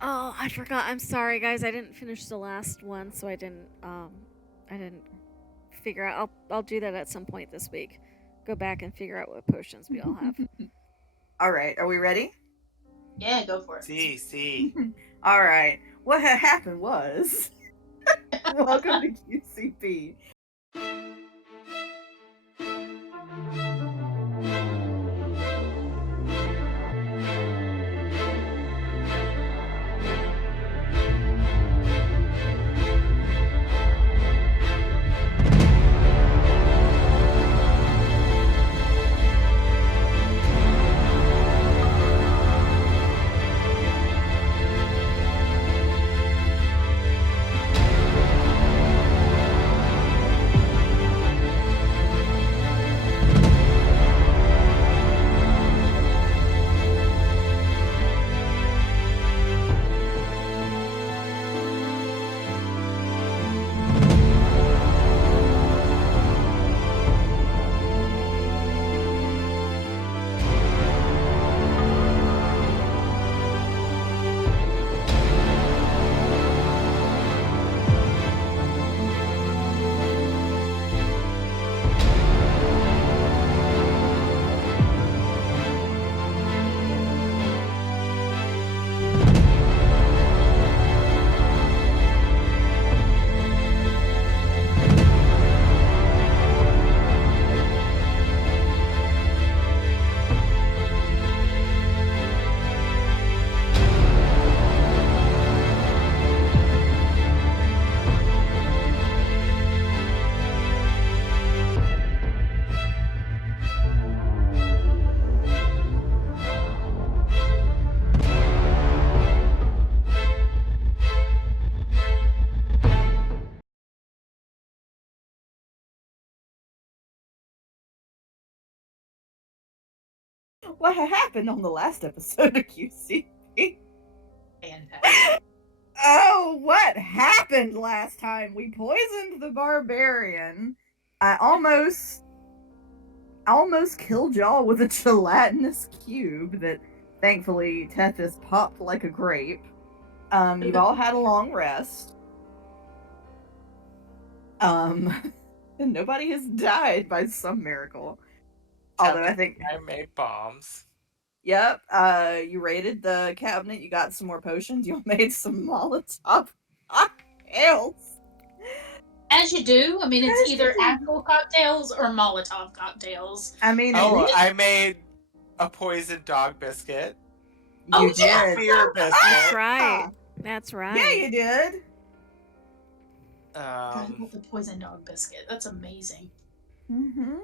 Oh, I forgot. I'm sorry, guys. I didn't finish the last one, so I didn't figure out. I'll do that at some point this week. Go back and figure out what potions we all have. All right, are we ready? Yeah, go for it. See. All right. What had happened was, welcome to QCP. What had happened on the last episode of QCP? Fantastic. Oh, what happened last time? We poisoned the barbarian. I almost killed y'all with a gelatinous cube that thankfully Tethys popped like a grape. You've all had a long rest. And nobody has died by some miracle. Although I think I made bombs. Yep. You raided the cabinet. You got some more potions. You made some Molotov cocktails. As you do. I mean, As it's you either do. actual cocktails or Molotov cocktails. I mean, I made a poisoned dog biscuit. You did. Fear biscuit. That's right. That's right. Yeah, you did. God, I love the poison dog biscuit. That's amazing. Mm-hmm.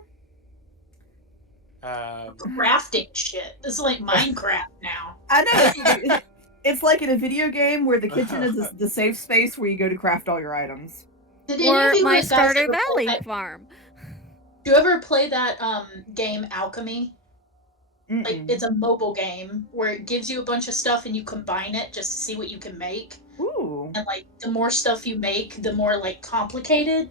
Crafting shit. This is like Minecraft now. I know. It's like in a video game where the kitchen is the safe space where you go to craft all your items. Did Or any of you my guys Stardew ever play Valley that- farm. Do you ever play that game Alchemy? Mm-mm. Like, it's a mobile game where it gives you a bunch of stuff and you combine it just to see what you can make. Ooh. And like, the more stuff you make, the more like complicated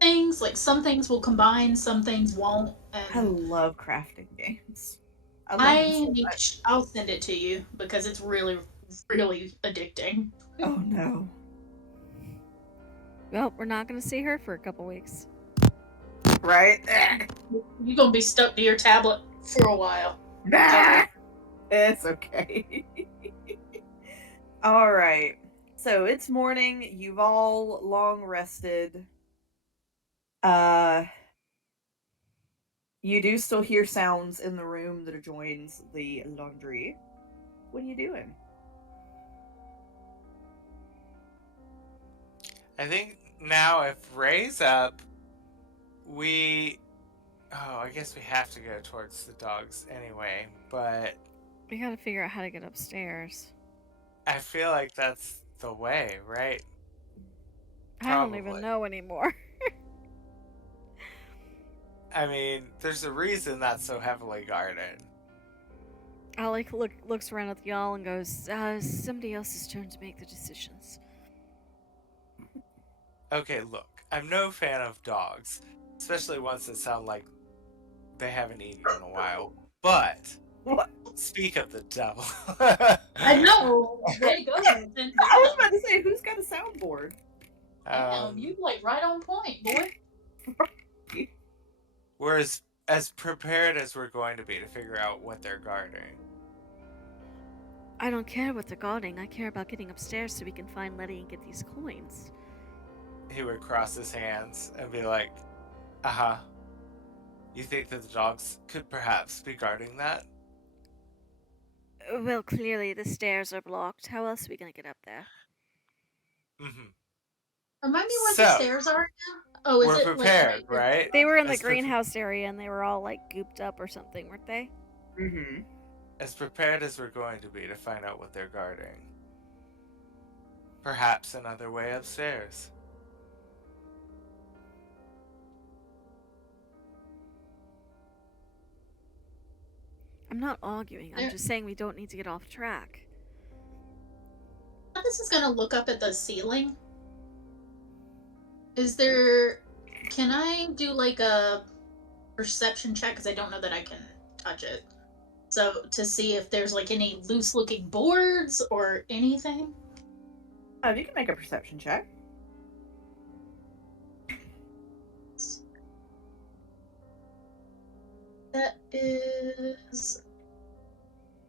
things. Like, some things will combine, some things won't. I love crafting games. I'll send it to you because it's really, really addicting. Oh no. Well, we're not going to see her for a couple weeks. Right? You're gonna be stuck to your tablet for a while. It's okay. All right. So it's morning. You've all long rested. You do still hear sounds in the room that adjoins the laundry. What are you doing? I think now if Ray's up, I guess we have to go towards the dogs anyway, but We got to figure out how to get upstairs. I feel like that's the way, right? I don't even know anymore. I mean, there's a reason that's so heavily guarded. Alec looks around at y'all and goes, somebody else's turn to make the decisions. Okay, look, I'm no fan of dogs, especially ones that sound like they haven't eaten in a while. But What? speak of the devil. I know. Way to Damn, you like right on point, boy. We're as prepared as we're going to be to figure out what they're guarding. I don't care what they're guarding. I care about getting upstairs so we can find Letty and get these coins. He would cross his hands and be like, uh-huh. You think that the dogs could perhaps be guarding that? Well, clearly the stairs are blocked. How else are we gonna get up there? Mm-hmm. Remind me where So, the stairs are now? Oh, is we're it prepared, like right? They were in the As pre- greenhouse area and they were all like gooped up or something, weren't they? Mm-hmm. As prepared as we're going to be to find out what they're guarding. Perhaps another way upstairs. I'm not arguing. I'm There- just saying we don't need to get off track. This is gonna look up at the ceiling. Is there? Can I do like a perception check? Because I don't know that I can touch it. So to see if there's like any loose-looking boards or anything. Oh, you can make a perception check. That is.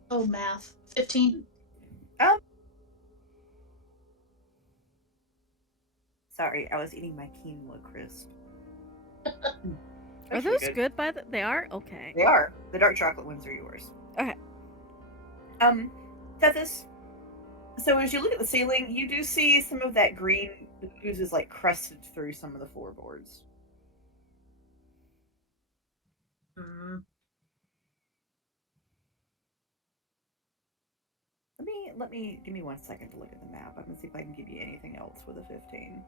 Oh, math. 15. Sorry, I was eating my quinoa crisp. Are those good by the... They are? Okay. They are. The dark chocolate ones are yours. Okay. Tethys, so as you look at the ceiling, you do see some of that green oozes like crusted through some of the floorboards. Give me 1 second to look at the map. I'm gonna see if I can give you anything else with a 15.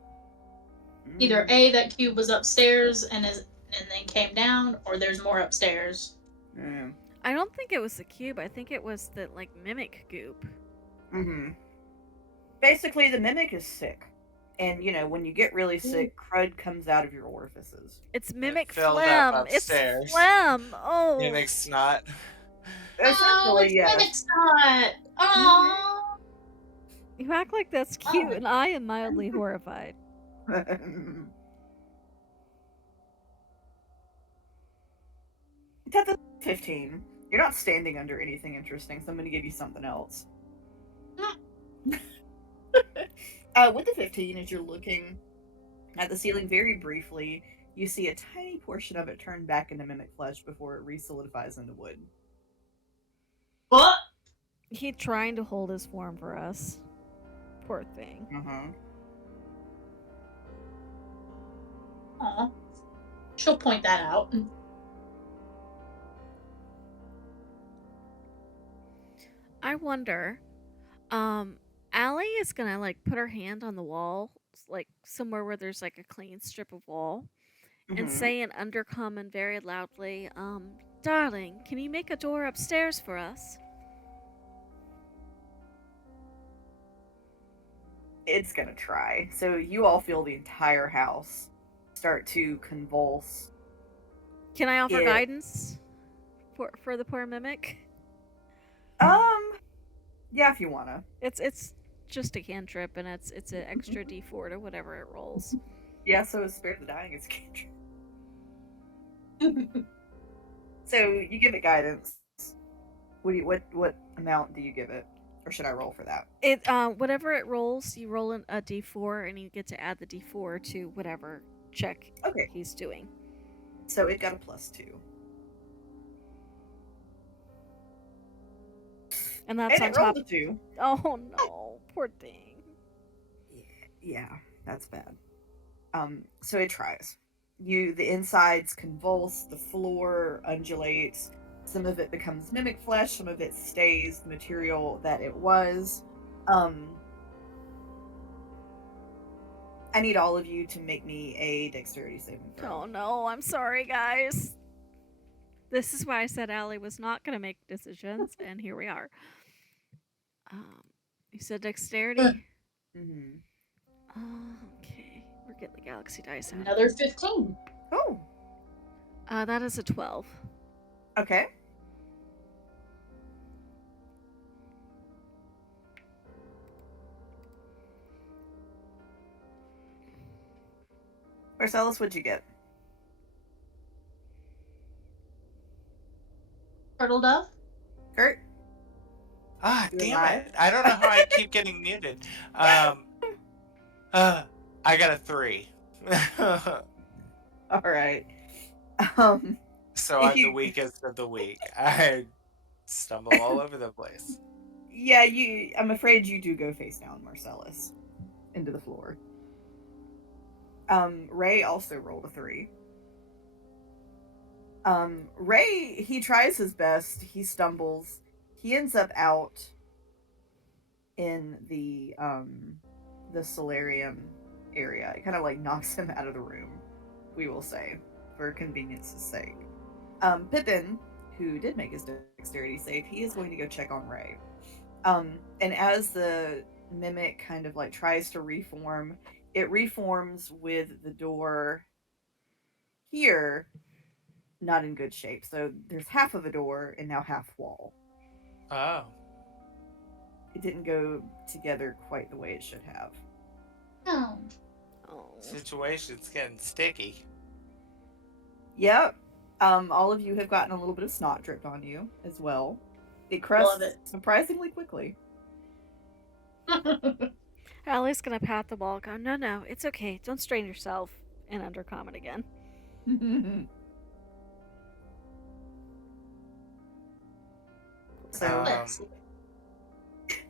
Either A, that cube was upstairs and then came down, or there's more upstairs. I don't think it was the cube. I think it was the, like, mimic goop. Basically, the mimic is sick. And, you know, when you get really sick, crud comes out of your orifices. It's mimic filled up phlegm. upstairs. It's phlegm. Oh. Mimic snot. Oh, it's yes. mimic snot. Oh. You act like that's cute, and I am mildly horrified. Tethys 15. You're not standing under anything interesting, so I'm going to give you something else. With the 15, as you're looking at the ceiling very briefly, you see a tiny portion of it turn back into mimic flesh before it re-solidifies into wood. What? He trying to hold his form for us. Poor thing. Aw. She'll point that out. I wonder, Allie is gonna like put her hand on the wall, like somewhere where there's like a clean strip of wall, and say in undercommon very loudly, darling, can you make a door upstairs for us? It's gonna try. So you all feel the entire house start to convulse. Can I offer guidance for the poor mimic? Yeah, if you wanna. It's just a cantrip, and it's an extra D4 to whatever it rolls. Yeah, so it's Spare the Dying is cantrip. So you give it guidance. What amount do you give it? Or should I roll for that? It whatever it rolls, you roll a D4, and you get to add the D4 to whatever check he's doing. So it got a +2. And that's and on it top. rolled a 2. Oh no, poor thing. Yeah, that's bad. So it tries. The insides convulse, the floor undulates, some of it becomes mimic flesh, some of it stays the material that it was. I need all of you to make me a dexterity saving throw. Oh no, I'm sorry, guys. This is why I said Allie was not going to make decisions, and here we are. You said dexterity? Okay, we're getting the galaxy dice out. Another 15. Oh. That is a 12. Okay. Marcellus, what'd you get? Turtle dove? Kurt? Ah, You're damn live? it. I don't know how I keep getting muted. I got a 3. All right. So I'm the weakest of the weak. I stumble all over the place. Yeah, I'm afraid you do go face down, Marcellus, into the floor. Ray also rolled a 3. Ray, he tries his best. He stumbles. He ends up out in the solarium area. It kind of like knocks him out of the room, we will say, for convenience's sake. Pippin, who did make his dexterity save, he is going to go check on Ray. And as the mimic kind of like tries to reform, it reforms with the door here not in good shape. So there's half of a door and now half wall. Oh. It didn't go together quite the way it should have. Oh. Oh. Situation's getting sticky. Yep. All of you have gotten a little bit of snot dripped on you as well. It crusts Love it. surprisingly quickly. Allie's gonna pat the wall. Go, no, it's okay. Don't strain yourself. And undercom it again. So,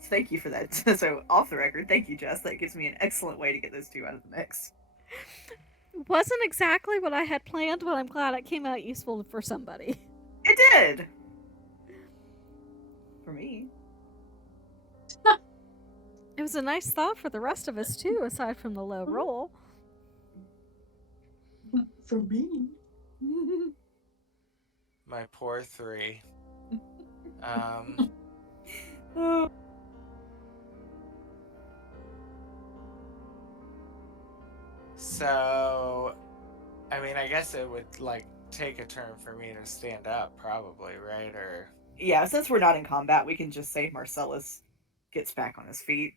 thank you for that. So, off the record, thank you, Jess. That gives me an excellent way to get those two out of the mix. Wasn't exactly what I had planned, but I'm glad it came out useful for somebody. It did! For me. It was a nice thought for the rest of us, too, aside from the low roll. For me. My poor 3. So, I mean, I guess it would, like, take a turn for me to stand up, probably, right? Or... Yeah, since we're not in combat, we can just say Marcellus gets back on his feet.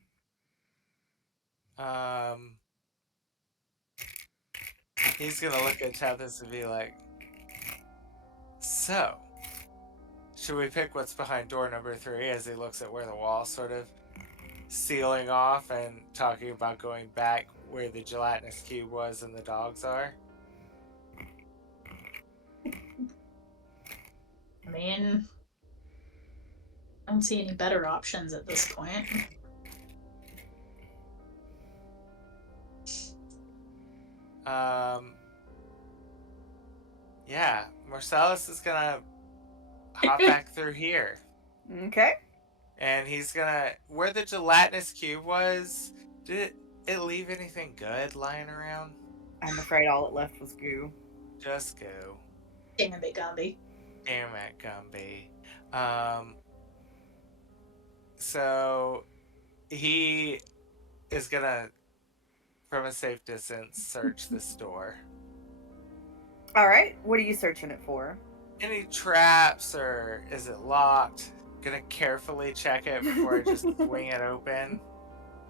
He's gonna look at Tethys and be like, so, should we pick what's behind door number 3 as he looks at where the wall's sort of sealing off and talking about going back where the gelatinous cube was and the dogs are? I mean, I don't see any better options at this point. Yeah, Marcellus is gonna hop back through here. Okay. And he's gonna... Where the gelatinous cube was, did it leave anything good lying around? I'm afraid all it left was goo. Just go. Damn it, Gumby. Damn it, Gumby. So he is gonna, from a safe distance, search this door. Alright, what are you searching it for? Any traps, or is it locked? Gonna carefully check it before I just swing it open.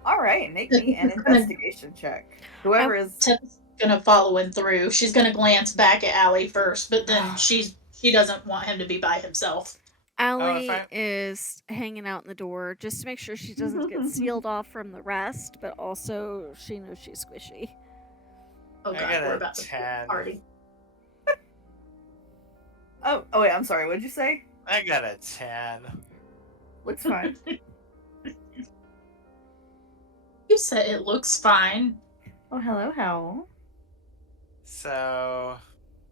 Alright, make me an investigation check. Whoever is... Tep's gonna follow him through. She's gonna glance back at Allie first, but then she doesn't want him to be by himself. Allie is hanging out in the door just to make sure she doesn't get sealed off from the rest, but also she knows she's squishy. Oh I god, got we're a about to 10. party. Oh wait, I'm sorry, what did you say? I got a 10. Looks fine. You said it looks fine. Oh, hello, Howl. So,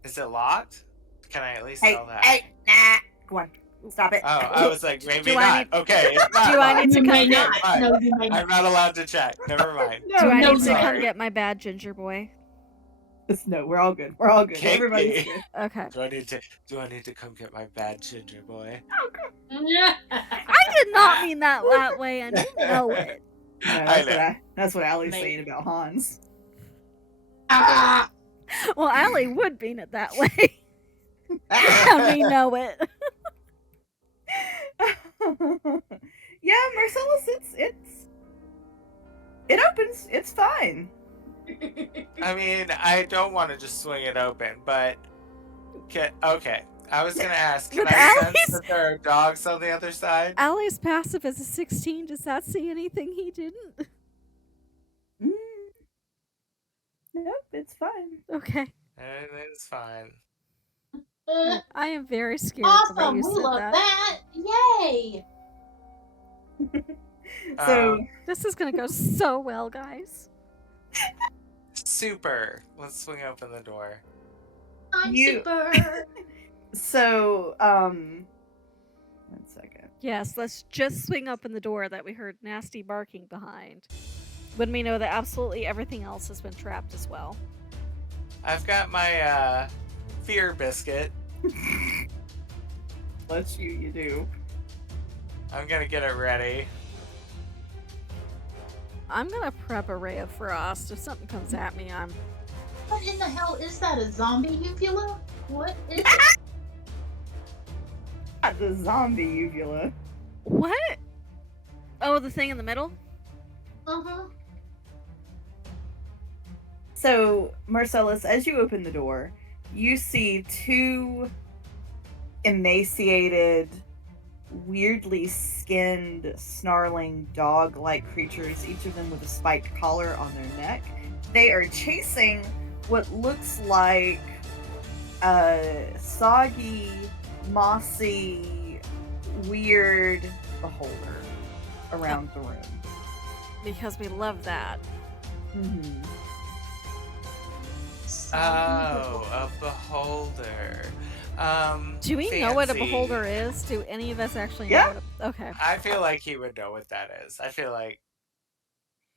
is it locked? Can I at least Hey, tell that? hey, nah. Go on. Stop it. Oh, I was like, maybe Do I not. Okay, it's not Do I locked. need to You come may get? not. No, you may I'm not. not allowed to check. Never mind. No, Do I no, need to come sorry. get my bad ginger boy? No, we're all good. We're all good. Kick Everybody's me. good. Okay. Do I need to come get my bad ginger boy? I did not mean that way, and you know it. No, that's what Allie's Mate. saying about Hans. Ah! Well, Allie would mean it that way. And we know it. Yeah, Marcellus, it opens. It's fine. I mean, I don't want to just swing it open, but okay. I was gonna ask, can With I sense Allie's that there are dogs on the other side? Allie's passive is a 16. Does that see anything he didn't? Mm. Nope, it's fine. Okay. And it's fine. I am very scared the way Awesome! you We said love that. Yay! So This is gonna go so well, guys. Super. Let's swing open the door. I'm You- super. So, 1 second. Yes, let's just swing open the door that we heard nasty barking behind. When we know that absolutely everything else has been trapped as well. I've got my fear biscuit. Bless you, you do. I'm gonna get it ready. I'm gonna prep a ray of frost. If something comes at me, I'm. What in the hell is that? A zombie uvula? What is it? Not the zombie uvula. What? Oh, the thing in the middle? Uh-huh. So, Marcellus, as you open the door, you see two emaciated, weirdly skinned, snarling dog-like creatures, each of them with a spiked collar on their neck. They are chasing what looks like a soggy, mossy, weird beholder around the room. Because we love that. Mm-hmm. Oh, a beholder. Do we know what a fancy. beholder is? Do any of us actually Yeah. know what okay. I feel like he would know what that is. I feel like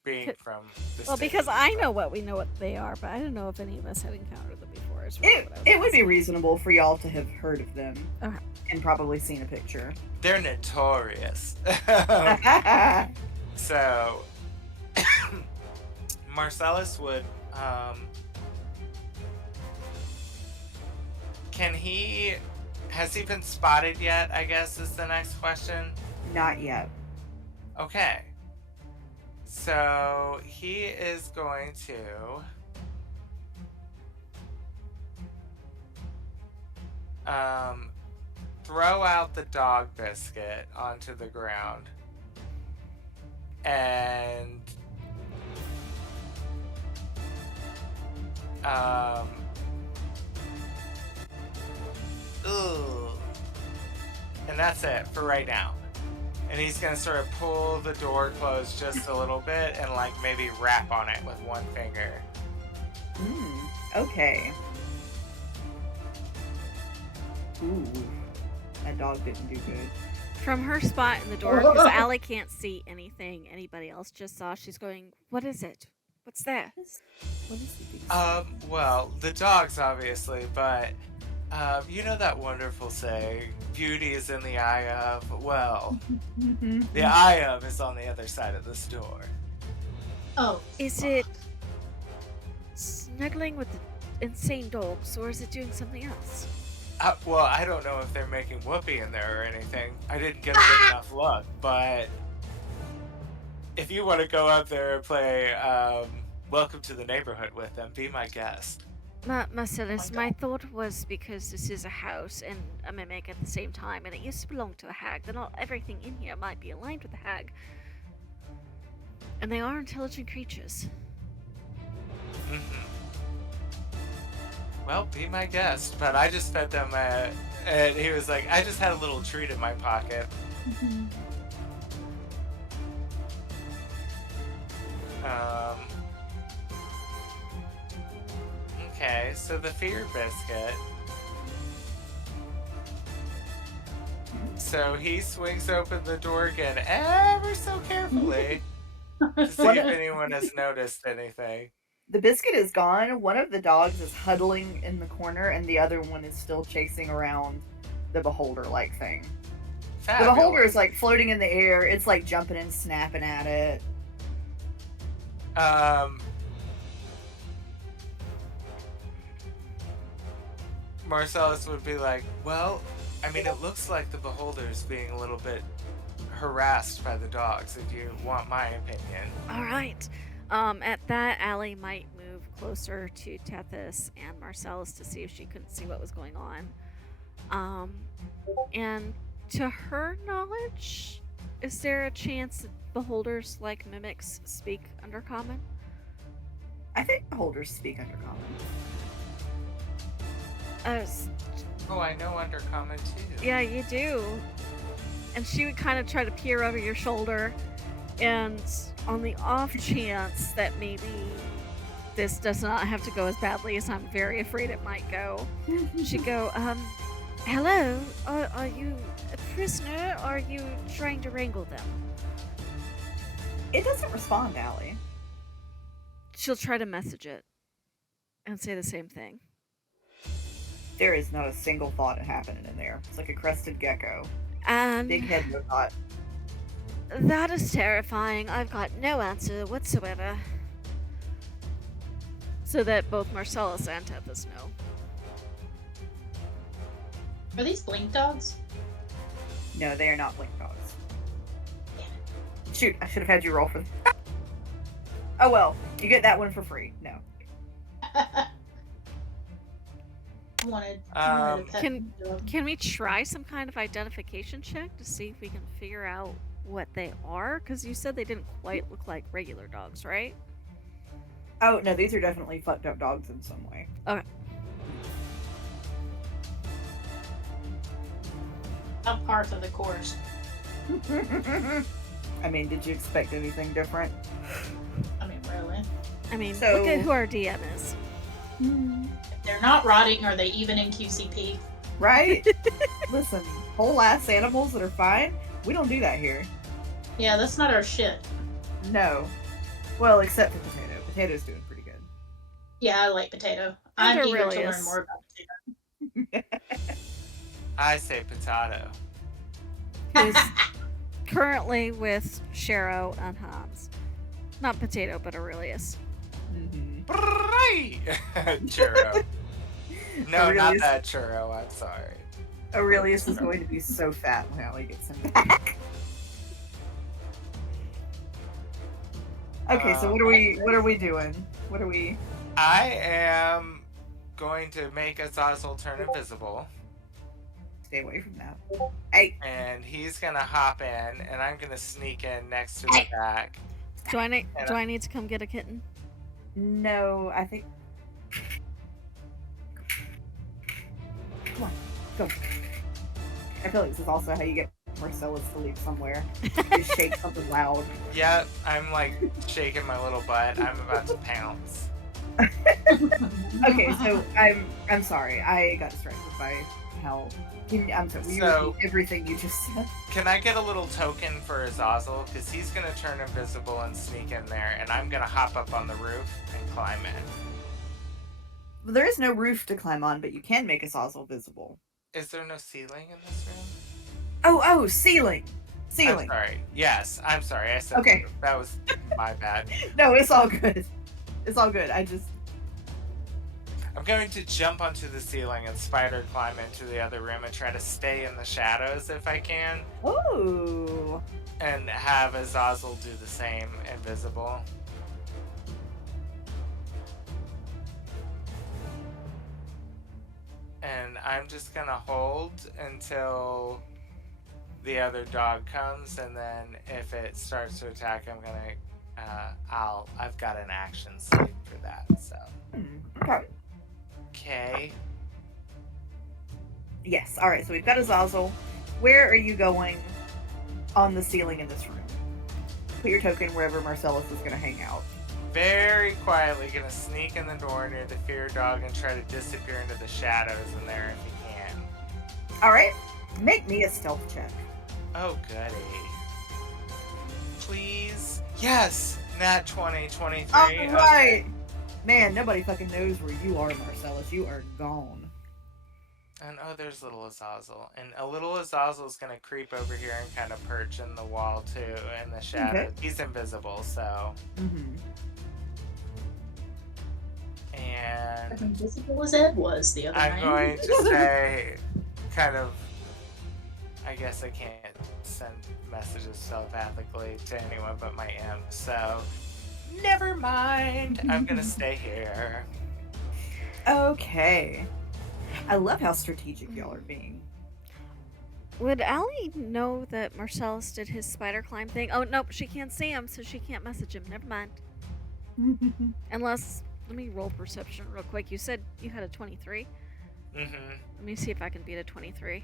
being from the Well, States, because I but- know what they are, but I don't know if any of us had encountered them before. Is really It, what I was it would be asking. reasonable for y'all to have heard of them Okay. and probably seen a picture. They're notorious. So, Marcellus would, has he been spotted yet, I guess, is the next question. Not yet. Okay. So, he is going to, throw out the dog biscuit onto the ground. And and that's it for right now. And he's gonna sort of pull the door closed just a little bit and like maybe rap on it with one finger. Okay. Ooh. That dog didn't do good. From her spot in the door, because Allie can't see anything anybody else just saw, she's going, "What is it? What's that?" What is he doing? Well, the dogs obviously, but you know that wonderful saying, beauty is in the eye of, well, the eye of is on the other side of this door. Oh. Is it snuggling with the insane dogs, or is it doing something else? Well, I don't know if they're making whoopee in there or anything. I didn't get a good enough look, but if you want to go up there and play Welcome to the Neighborhood with them, be my guest. Marcellus, my thought was because this is a house and a mimic at the same time, and it used to belong to a hag, then everything in here might be aligned with the hag. And they are intelligent creatures. Mm-hmm. Well, be my guest. But I just fed them, and he was like, I just had a little treat in my pocket. Okay, so the fear biscuit. So he swings open the door again ever so carefully to see if anyone has noticed anything. The biscuit is gone. One of the dogs is huddling in the corner, and the other one is still chasing around the beholder-like thing. Fabulous. The beholder is like floating in the air. It's like jumping and snapping at it. Marcellus would be like, well, I mean, it looks like the beholder is being a little bit harassed by the dogs, if you want my opinion. All right. At that, Allie might move move closer to Tethys and Marcellus to see if she couldn't see what was going on. And to her knowledge, is there a chance that beholders like mimics speak Undercommon? I think beholders speak Undercommon. Oh, I know Undercommon too. Yeah, you do. And she would kind of try to peer over your shoulder, and on the off chance that maybe this does not have to go as badly as I'm very afraid it might go, she'd go, hello, are you a prisoner, or are you trying to wrangle them? It doesn't respond, Allie. She'll try to message it and say the same thing. There is not a single thought happening in there. It's like a crested gecko. And Big head, no thought. that is terrifying. I've got no answer whatsoever. So that both Marcellus and Tethys know. Are these blink dogs? No, they are not blink dogs. Shoot, I should have had you roll for them. Oh well, you get that one for free. No. I wanted a pet dog. Can we try some kind of identification check to see if we can figure out what they are? Because you said they didn't quite look like regular dogs, right? Oh no, these are definitely fucked up dogs in some way. Okay. Not part of the course. I mean, did you expect anything different? I mean, really. I mean, So- look at who our DM is. If they're not rotting, are they even in QCP? Right? Listen, whole ass animals that are fine, we don't do that here. Yeah, that's not our shit. No. Well, except for Potato. Potato's doing pretty good. Yeah, I like Potato. I'm eager to Aurelius. learn more about Potato. I say potato. Who's currently with Shero and Hans. Not Potato, but Aurelius. Right. Churro. No, not Aurelius. that churro. I'm sorry. Aurelius is going to be so fat when Allie gets him back. Okay, so what are we doing? What are we? I am going to make Azazel turn invisible, Stay away from that. Hey, and he's gonna hop in, and I'm gonna sneak in next to the back. Do I need to come get a kitten? no, I think. Come on, go. I feel like this is also how you get Marcellus to leave somewhere. You just shake something loud. Yep, I'm like shaking my little butt. I'm about to pounce. Okay, so I'm sorry. I got distracted by how. I'm sorry. Will you So- repeat everything you just said? Can I get a little token for Azazel? Because he's gonna turn invisible and sneak in there, and I'm gonna hop up on the roof and climb in. Well, there is no roof to climb on, but you can make Azazel visible. Is there no ceiling in this room? Oh, ceiling. I'm Ceiling. sorry. Yes, I'm sorry. I said Okay. roof. That was my bad. No, it's all good. It's all good. I'm going to jump onto the ceiling and spider climb into the other room and try to stay in the shadows if I can, Ooh. and have Azazel do the same, invisible. And I'm just gonna hold until the other dog comes, and then if it starts to attack, I'm gonna I've got an action save for that. So Okay. okay. Yes. All right. So we've got Azazel. Where are you going on the ceiling in this room? Put your token wherever Marcellus is going to hang out. Very quietly gonna sneak in the door near the fear dog and try to disappear into the shadows in there if he can. All right. Make me a stealth check. Oh goody. Please. Yes! Nat 20, 23. All Okay. right. Man, nobody fucking knows where you are, Marcellus. You are gone. And oh, there's little Azazel. And a little Azazel is gonna creep over here and kind of perch in the wall too, in the shadow. Okay. He's invisible, so. Mm-hmm. As And invisible as Ed was the other I'm night. going to say, kind of, I guess I can't send messages telepathically to anyone but my imp, so Never mind. I'm gonna stay here. Okay. I love how strategic y'all are being. Would Allie know that Marcellus did his spider climb thing? Oh, nope, she can't see him, so she can't message him. Never mind. Unless, let me roll perception real quick. You said you had a 23? Mm-hmm. Let me see if I can beat a 23.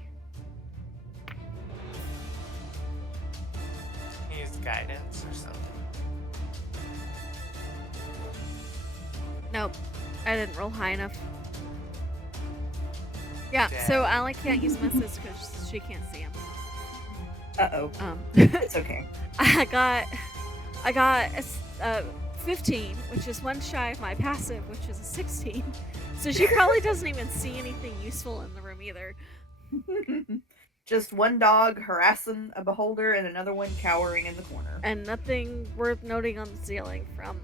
Use guidance or something. Nope, I didn't roll high enough. Yeah, Dang. so Allie can't use message because she can't see him. Uh-oh. It's It's okay. I got a 15, which is one shy of my passive, which is a 16. So she probably doesn't even see anything useful in the room either. Just one dog harassing a beholder and another one cowering in the corner. And nothing worth noting on the ceiling from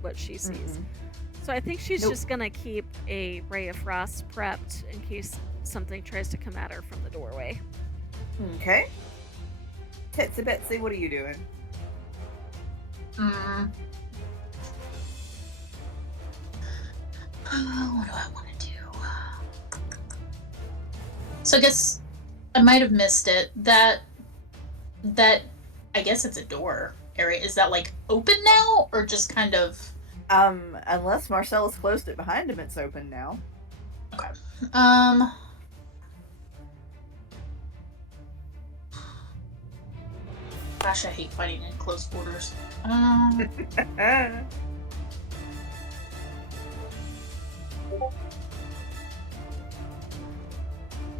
what she sees. So I think she's just gonna keep a ray of frost prepped in case something tries to come at her from the doorway. Okay. Tetsy Betsy, what are you doing? What do I want to do? So I guess I might have missed it. That I guess it's a door area. Is that like open now, or just kind of? Unless Marcellus closed it behind him, it's open now. Okay. Gosh, I hate fighting in close quarters.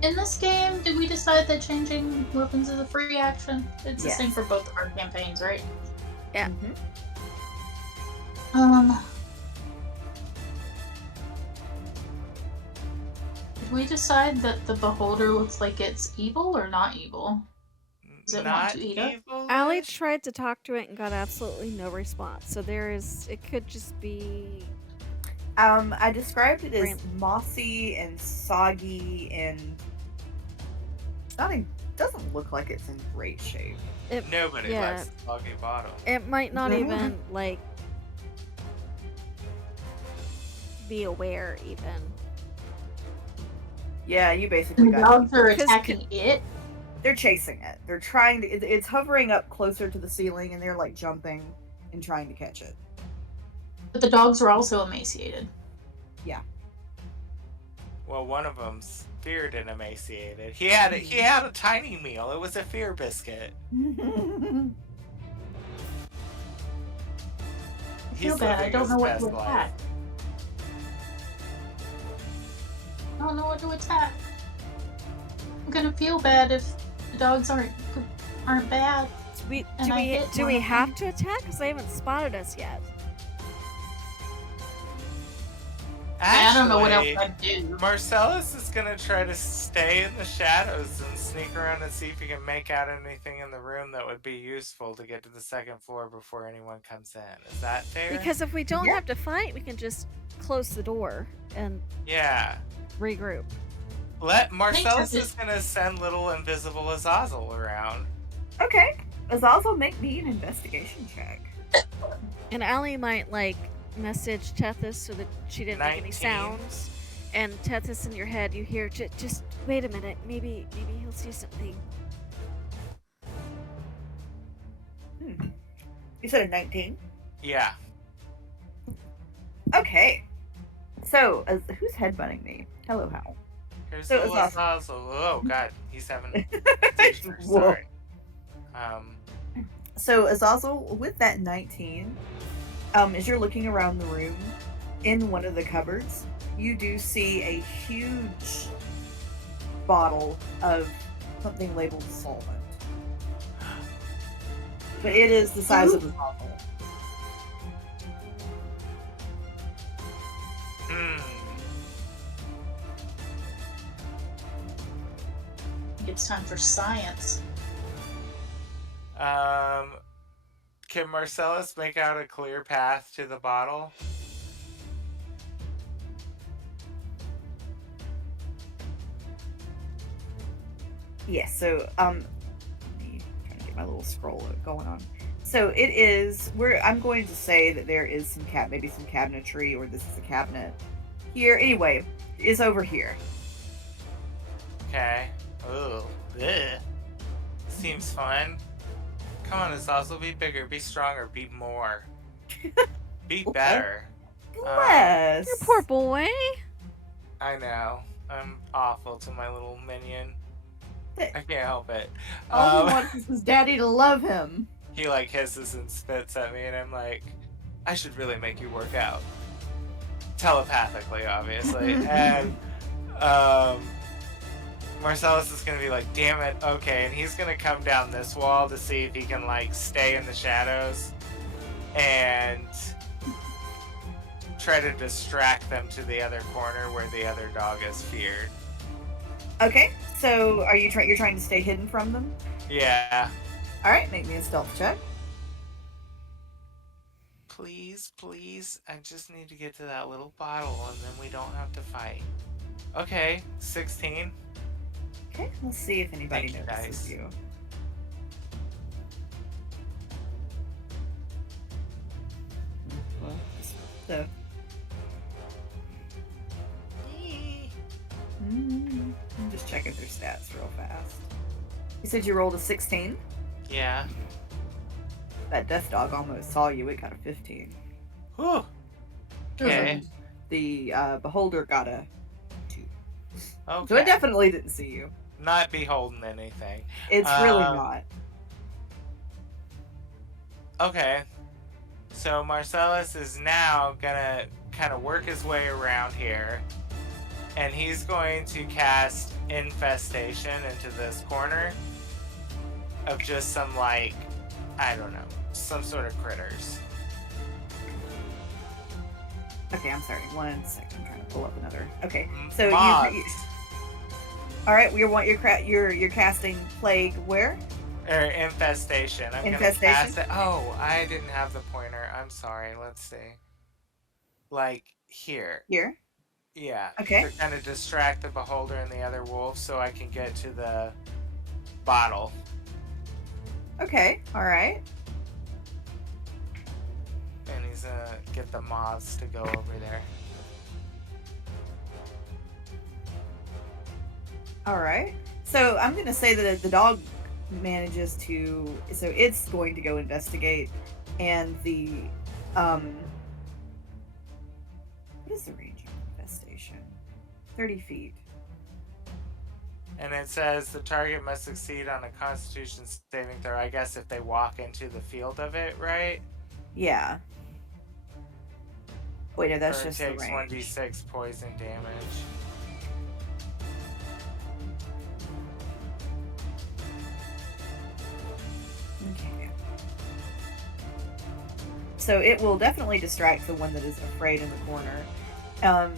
In this game, did we decide that changing weapons is a free action? It's the same for both of our campaigns, right? Yeah. Did we decide that the beholder looks like it's evil or not evil? Does it want to eat it? Allie tried to talk to it and got absolutely no response. So it could just be. I described it as mossy and soggy and doesn't look like it's in great shape. Nobody likes the soggy bottom. It might not even like be aware even. Yeah, you basically The got dogs are attacking it. They're chasing it. They're trying to. It's hovering up closer to the ceiling, and they're like jumping and trying to catch it. But the dogs are also emaciated. Yeah. Well, one of them's feared and emaciated. He had a tiny meal. It was a fear biscuit. I He's feel bad. I living don't his know what best to life. attack. I don't know what to attack. I'm gonna feel bad if the dogs aren't bad. Do we have to attack? Because they haven't spotted us yet. Actually, I don't know what else I'd do. Marcellus is gonna try to stay in the shadows and sneak around and see if he can make out anything in the room that would be useful to get to the second floor before anyone comes in. Is that fair? Because if we don't have to fight, we can just close the door and regroup. Marcellus is gonna send little invisible Azazel around. Okay. Azazel, make me an investigation check. And Allie might message Tethys so that she didn't make any 19. sounds. And Tethys, in your head, you hear just wait a minute. Maybe he'll see something. You said a 19? Yeah. Okay. So, who's headbutting me? Hello, Hal. Here's So little Azazel. Azazel. Oh God, he's having. Whoa. Sorry. So Azazel, with that 19, as you're looking around the room, in one of the cupboards, you do see a huge bottle of something labeled solvent. But it is the size of Azazel. It's time for science. Can Marcellus make out a clear path to the bottle? Yes, so, let me try to get my little scroll going on. So it is. I'm going to say that there is maybe some cabinetry, or this is a cabinet here. Anyway, it's over here. Okay. Ooh. Ugh. Seems fun. Come on, Azazel, be bigger, be stronger, be more. Be better. Bless. Your poor boy. I know. I'm awful to my little minion. I can't help it. All he wants is his daddy to love him. He like hisses and spits at me, and I'm like, I should really make you work out. Telepathically, obviously. And Marcellus is gonna be like, damn it, okay, and he's gonna come down this wall to see if he can like stay in the shadows and try to distract them to the other corner where the other dog is feared. Okay, so are you're trying to stay hidden from them? Yeah. Alright, make me a stealth check. Please, please, I just need to get to that little bottle and then we don't have to fight. Okay, 16. Okay, let's see if anybody Thank you, notices guys. you. Well, so. I'm just checking their stats real fast. You said you rolled a 16? Yeah. That death dog almost saw you. It got a 15. Whew. Okay. The beholder got a 2. Okay. So it definitely didn't see you. Not beholden anything. It's really not. Okay. So Marcellus is now gonna kind of work his way around here. And he's going to cast Infestation into this corner of just some, like, I don't know, some sort of critters. Okay, I'm sorry. 1 second. I'm trying to pull up another. Okay, so Moths. All right, you're casting plague where? Or Infestation. I'm Infestation? gonna cast it. Oh, I didn't have the pointer. I'm sorry. Let's see. Like here. Here. Yeah. Okay. To kind of distract the beholder and the other wolves so I can get to the bottle. Okay, alright. And he's gonna get the moths to go over there. Alright. So I'm gonna say that the dog manages to, so it's going to go investigate, and the what is the range of infestation? 30 feet. And it says the target must succeed on a Constitution saving throw. I guess if they walk into the field of it, right? Yeah. Wait, no, that's or just it the takes range. 1d6 poison damage. Okay. So it will definitely distract the one that is afraid in the corner.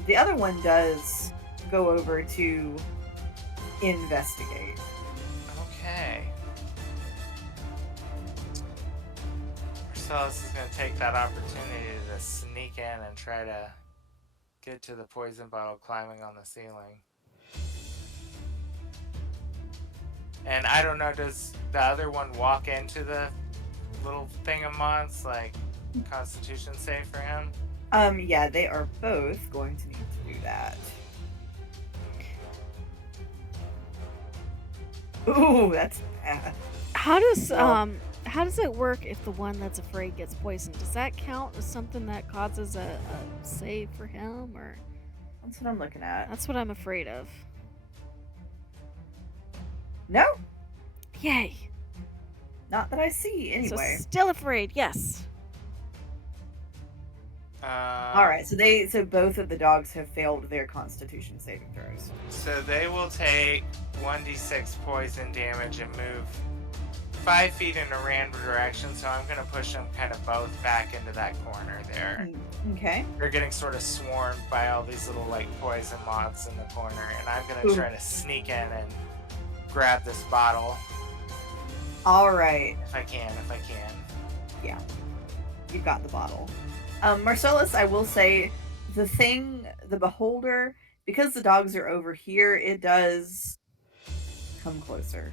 The other one does go over to investigate. Okay. Marcellus is going to take that opportunity to sneak in and try to get to the poison bottle climbing on the ceiling. And I don't know, does the other one walk into the little thing of mods, like Constitution save for him? Yeah, they are both going to need to do that. Ooh, that's bad. How does Well- how does it work if the one that's afraid gets poisoned? Does that count as something that causes a save for him, or That's what I'm looking at. that's what I'm afraid of? No, Yay! not that I see. Anyway. So still afraid, yes. All right, so both of the dogs have failed their Constitution saving throws. So they will take 1d6 poison damage and move 5 feet in a random direction. So I'm going to push them kind of both back into that corner there. Okay. They're getting sort of swarmed by all these little like poison moths in the corner, and I'm going to try to sneak in and grab this bottle All right. if I can. Yeah, you've got the bottle. Marcellus, I will say, the beholder, because the dogs are over here, it does come closer.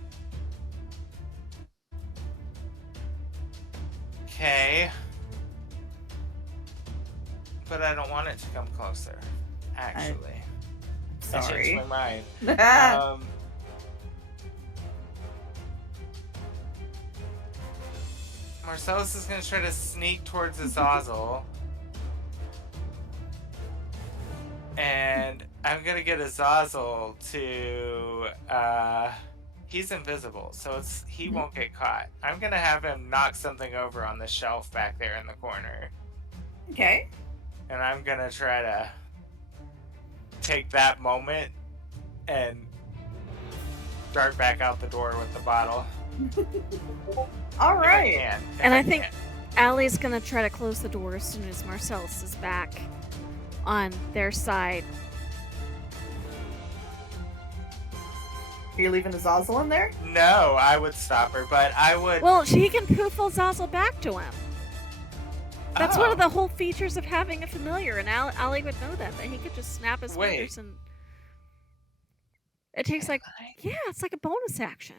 Okay. But I don't want it to come closer. Actually. I changed my Sorry. mind. Marcellus is gonna try to sneak towards Azazel. And I'm gonna get Azazel to he's invisible, so he won't get caught. I'm gonna have him knock something over on the shelf back there in the corner. Okay. And I'm gonna try to take that moment and dart back out the door with the bottle. All right. And I think Allie's gonna try to close the door as soon as Marcellus is back on their side. You're leaving Azazel in there? No, I would stop her, but I would. Well, he can poof Azazel back to him. That's one of Oh. the whole features of having a familiar, and Allie would know that he could just snap his fingers and it takes like, yeah, it's like a bonus action.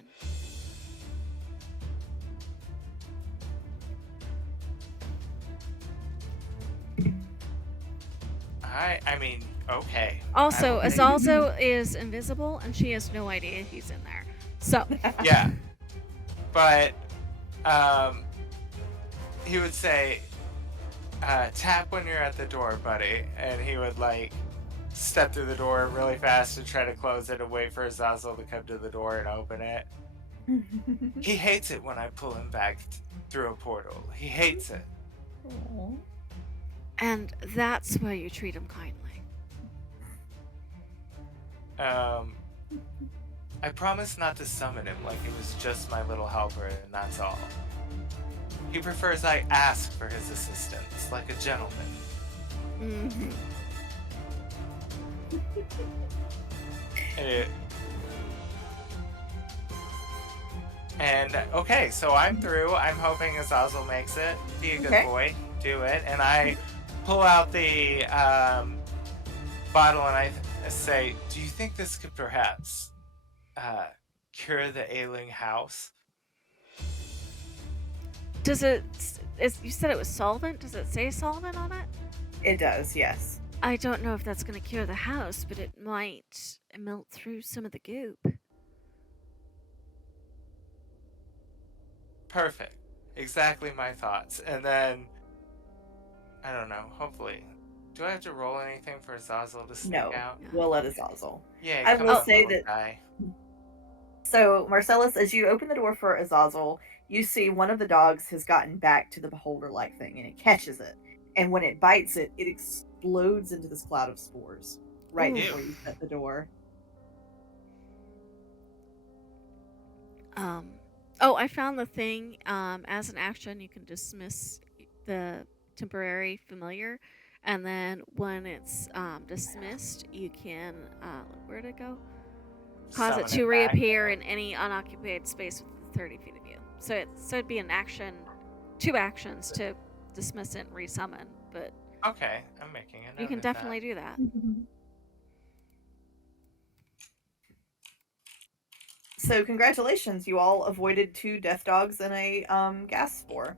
I mean, okay. Also, Azazel is invisible, and she has no idea he's in there. So Yeah, but he would say, "Tap when you're at the door, buddy," and he would like step through the door really fast and try to close it and wait for Azazel to come to the door and open it. He hates it when I pull him back through a portal. He hates it. Aww. And that's why you treat him kindly. I promise not to summon him like it was just my little helper, and that's all. He prefers I ask for his assistance, like a gentleman. Mm-hmm. And okay, so I'm through. I'm hoping Azazel makes it. Be a good boy. Do it. And I pull out the bottle and I say, "Do you think this could perhaps cure the ailing house?" Does it? You said it was solvent. Does it say solvent on it? It does, yes. I don't know if that's going to cure the house, but it might melt through some of the goop. Perfect. Exactly my thoughts. And then, I don't know, hopefully. Do I have to roll anything for Azazel to sneak out? No, we'll let Azazel. Yeah, I come will on, say little that. guy. So, Marcellus, as you open the door for Azazel, you see one of the dogs has gotten back to the beholder-like thing, and it catches it. And when it bites it, it explodes into this cloud of spores right before you shut the door. Oh, I found the thing. As an action, you can dismiss the temporary familiar, and then when it's dismissed, you can where'd it go? Cause it to reappear in any unoccupied space within 30 feet of you. So it'd be an action, 2 actions to dismiss it and resummon. But okay, I'm making it. You can definitely do that. So congratulations, you all avoided 2 death dogs and a gas spore.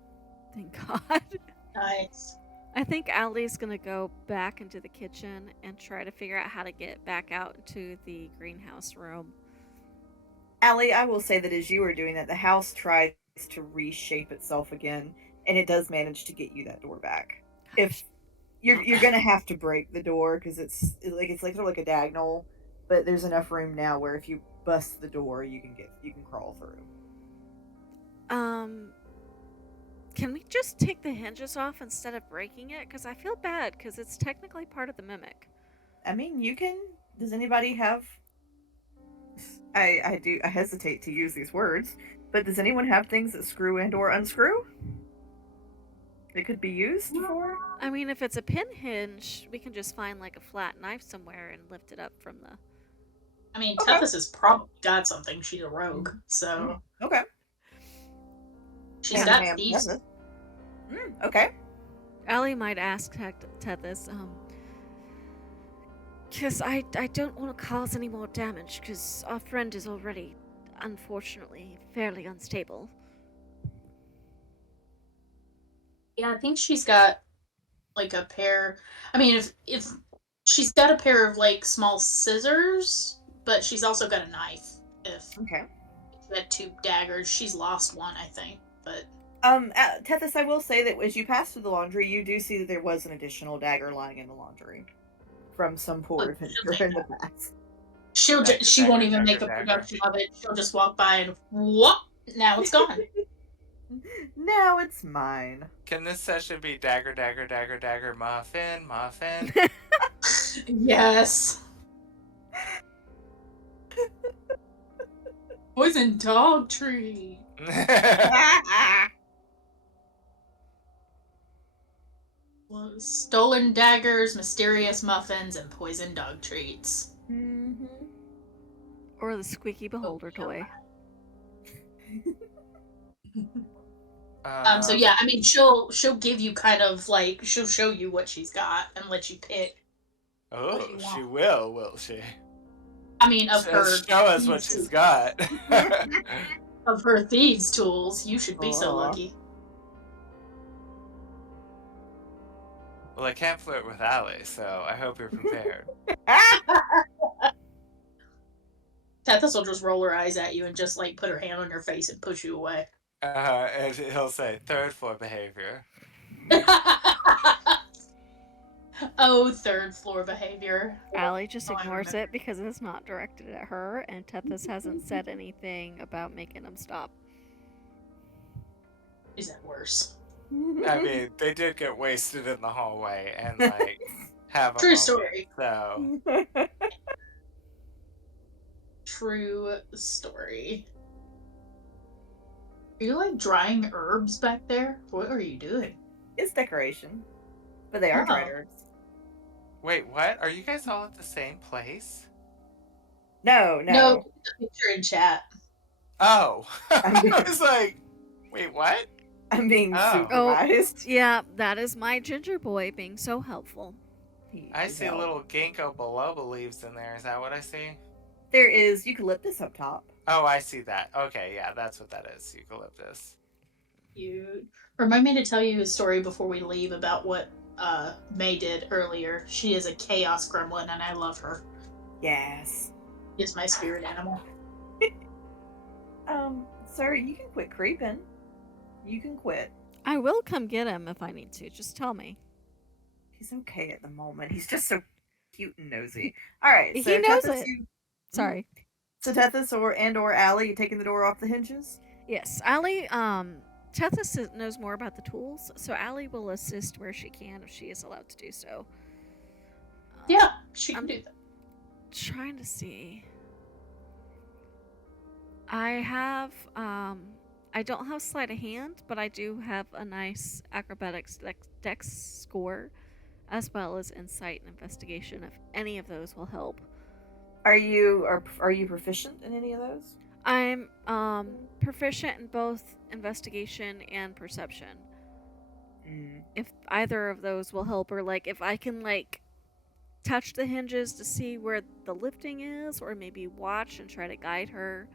Thank God. Nice. I think Allie's gonna go back into the kitchen and try to figure out how to get back out into the greenhouse room. Allie, I will say that as you are doing that, the house tries to reshape itself again, and it does manage to get you that door back. If you're gonna have to break the door because it's like sort of like a diagonal, but there's enough room now where if you bust the door, you can crawl through. Can we just take the hinges off instead of breaking it? Because I feel bad because it's technically part of the mimic. I mean, you can. Does anybody have? I hesitate to use these words, but does anyone have things that screw and or unscrew? That could be used for? I mean, if it's a pin hinge, we can just find like a flat knife somewhere and lift it up from the. I mean, Tethys has probably got something. She's a rogue, so. Okay. She's got thieves. Okay. Allie might ask Tethys, because I don't want to cause any more damage, because our friend is already, unfortunately, fairly unstable. Yeah, I think she's got like a pair. I mean, if she's got a pair of like small scissors, but she's also got a knife. If Okay. you had 2 daggers, she's lost one, I think. But Tethys, I will say that as you pass through the laundry, you do see that there was an additional dagger lying in the laundry from some poor she'll adventurer take in the that. past. She won't even make a Dagger. production of it. She'll just walk by and whoop. Now it's gone. Now it's mine. Can this session be dagger, muffin? Yes. Poison dog tree. Stolen daggers, mysterious muffins, and poison dog treats. Mm-hmm. Or the squeaky beholder toy. So yeah, I mean, she'll give you kind of like she'll show you what she's got and let you pick. Oh, she will she? I mean, of her show us what she's got. Of her thieves' tools, you should be so lucky. Well, I can't flirt with Allie, so I hope you're prepared. Tethys will just roll her eyes at you and just like put her hand on your face and push you away. And he'll say, 3rd floor behavior. Oh, 3rd floor behavior. Allie just ignores it because it's not directed at her, and Tethys hasn't said anything about making him stop. Is that worse? I mean, they did get wasted in the hallway and like have a True moment, story. So True story. Are you like drying herbs back there? What are you doing? It's decoration, but they are dried herbs. Wait, what? Are you guys all at the same place? No. No, picture in chat. Oh, I was like, wait, what? I'm being supervised. Oh, yeah, that is my ginger boy being so helpful. I see little ginkgo biloba leaves in there. Is that what I see? There is eucalyptus up top. Oh, I see that. Okay, yeah, that's what that is. Eucalyptus. You remind me to tell you a story before we leave about what May did earlier. She is a chaos gremlin, and I love her. Yes. She's my spirit animal. Sir, you can quit creeping. You can quit. I will come get him if I need to. Just tell me. He's okay at the moment. He's just so cute and nosy. All right, so he knows Tethys, it. Sorry. So Tethys or Allie, you taking the door off the hinges? Yes, Allie. Tethys knows more about the tools, so Allie will assist where she can if she is allowed to do so. Yeah, she can do that. Trying to see. I have I don't have sleight of hand, but I do have a nice acrobatics dex score, as well as insight and investigation. If any of those will help. Are you proficient in any of those? I'm proficient in both investigation and perception. If either of those will help, or like if I can like touch the hinges to see where the lifting is, or maybe watch and try to guide her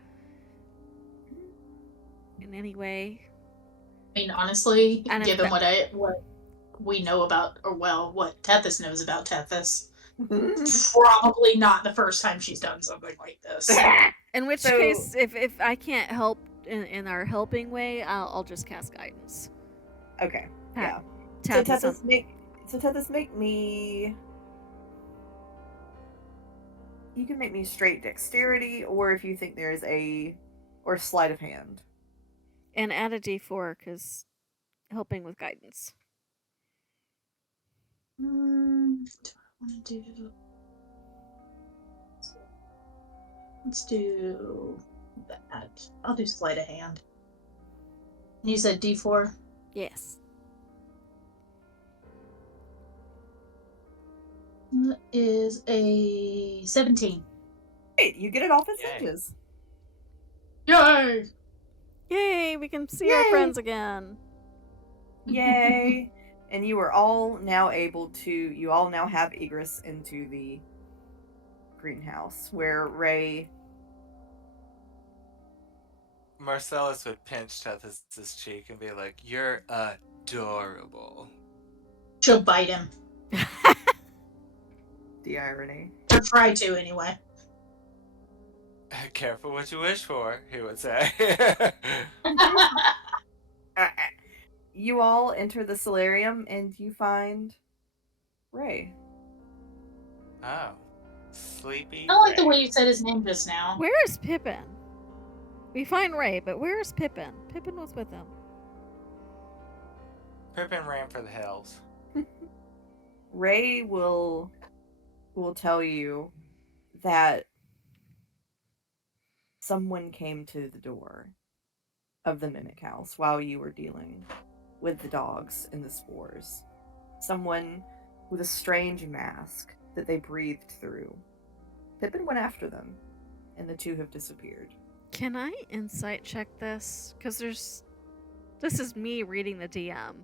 in any way. I mean, honestly, given what we know about, or well, what Tethys knows about Tethys, probably not the first time she's done something like this. In which case, if I can't help in our helping way, I'll just cast guidance. Okay. Yeah. So Tethys, make me. You can make me straight dexterity, or if you think there's or sleight of hand. And add a d4 because helping with guidance. What do I want to do? Let's do that. I'll do sleight of hand. You said d4? Yes. That is a 17. Wait, you get it off its hinges. Yay! Yay, we can see our friends again. Yay. And you are all now you all now have egress into the greenhouse where Ray. Marcellus would pinch Tethys' cheek and be like, "You're a adorable. She'll bite him. The irony. Or try to, anyway. Careful what you wish for, he would say. You all enter the solarium and you find Ray. Oh. Sleepy. I like the Ray. way you said his name just now. Where is Pippin? We find Ray, but where is Pippin? Pippin was with him. Pippin ran for the hills. Ray will tell you that someone came to the door of the Mimic House while you were dealing with the dogs and the spores. Someone with a strange mask that they breathed through. Pippin went after them, and the two have disappeared. Can I insight check this? Because this is me reading the DM.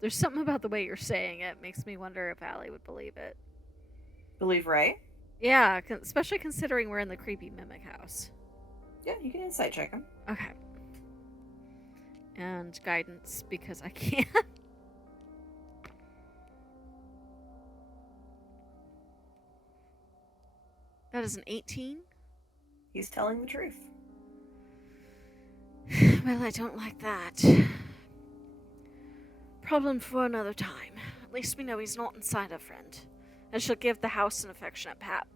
There's something about the way you're saying it makes me wonder if Allie would believe it. Believe Ray? Yeah, especially considering we're in the creepy Mimic House. Yeah, you can insight check him. Okay. And guidance, because I can. That is an 18. He's telling the truth. Well, I don't like that. Problem for another time. At least we know he's not inside a friend. And she'll give the house an affectionate pat.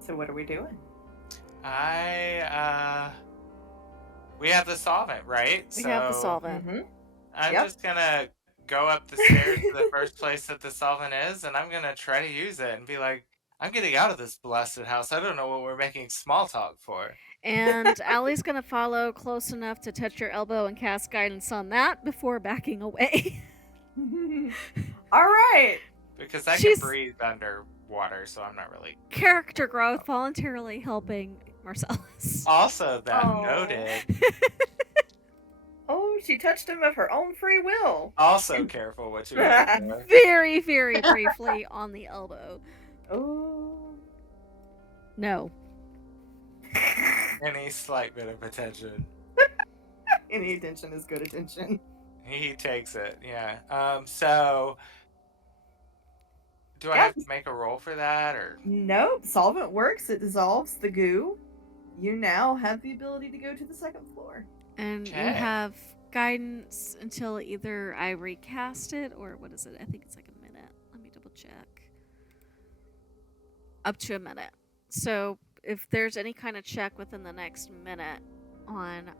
So what are we doing? We have the solvent, right? We have the solvent. Mm-hmm. I'm Yep. just gonna go up the stairs to the first place that the solvent is, and I'm gonna try to use it and be like, I'm getting out of this blasted house. I don't know what we're making small talk for. And Allie's gonna follow close enough to touch your elbow and cast guidance on that before backing away. All right. Because I She's- can breathe underwater, so I'm not really... Character growth, voluntarily helping Marcellus. Also, that Oh. noted. Oh, she touched him of her own free will. Also careful what you wish for. Very, very briefly on the elbow. Oh. No. Any slight bit of attention. Any attention is good attention. He takes it, yeah. So... Do I Yeah. have to make a roll for that, or... Nope. Solvent works. It dissolves the goo. You now have the ability to go to the second floor. And you Okay. have guidance until either I recast it or what is it? I think it's like a minute. Let me double check. Up to a minute. So if there's any kind of check within the next minute on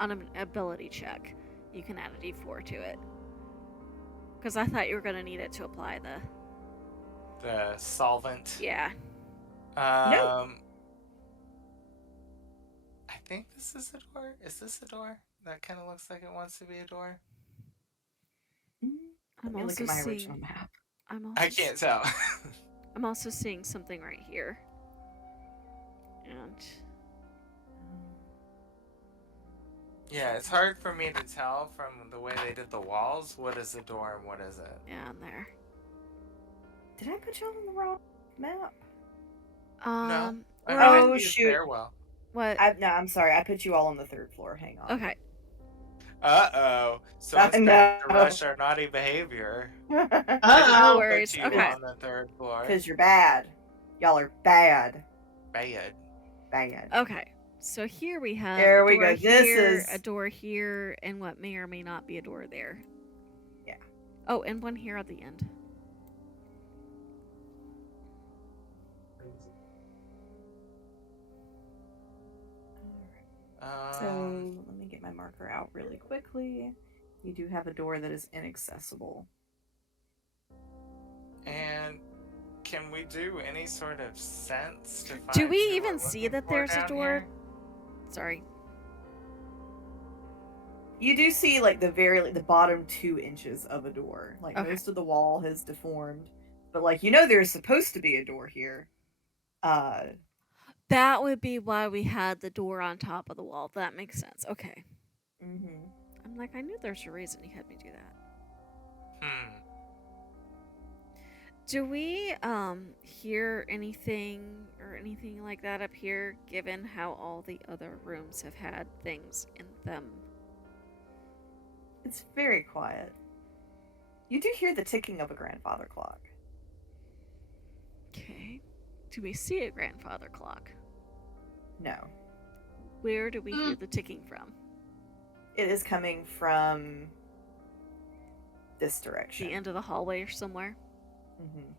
an ability check, you can add a D4 to it. Because I thought you were going to need it to apply The solvent? Yeah. Nope. I think this is a door. Is this a door? That kind of looks like it wants to be a door. Let I'm me look also at my seeing. original map. I can't tell. I'm also seeing something right here. And Yeah, it's hard for me to tell from the way they did the walls what is a door and what is it. yeah, and there. Did I put y'all on the wrong map? I we're might on- Oh, be a shoot. stairwell. What? No, I'm sorry. I put you all on the third floor. Hang on. Okay. Uh-oh. So I it's back to know. rush our naughty behavior. Because No Uh-oh. worries. Put you Okay. on the third floor. you're bad. Y'all are bad. Bad. Bad. Okay. So here we have There a we door go. This here, is- a door here, and what may or may not be a door there. Yeah. Oh, and one here at the end. So let me get my marker out really quickly. You do have a door that is inaccessible. And can we do any sort of sense to find Do we who we're even see looking that for there's a down door? here? Sorry. You do see like the bottom 2 inches of a door. Like Okay. most of the wall has deformed, but like there's supposed to be a door here. That would be why we had the door on top of the wall. That makes sense. Okay. Mhm. I'm like, I knew there's a reason you had me do that. Do we hear anything or anything like that up here, given how all the other rooms have had things in them? It's very quiet. You do hear the ticking of a grandfather clock. Okay. Do we see a grandfather clock? No. Where do we hear the ticking from? It is coming from this direction. The end of the hallway or somewhere? Mm-hmm.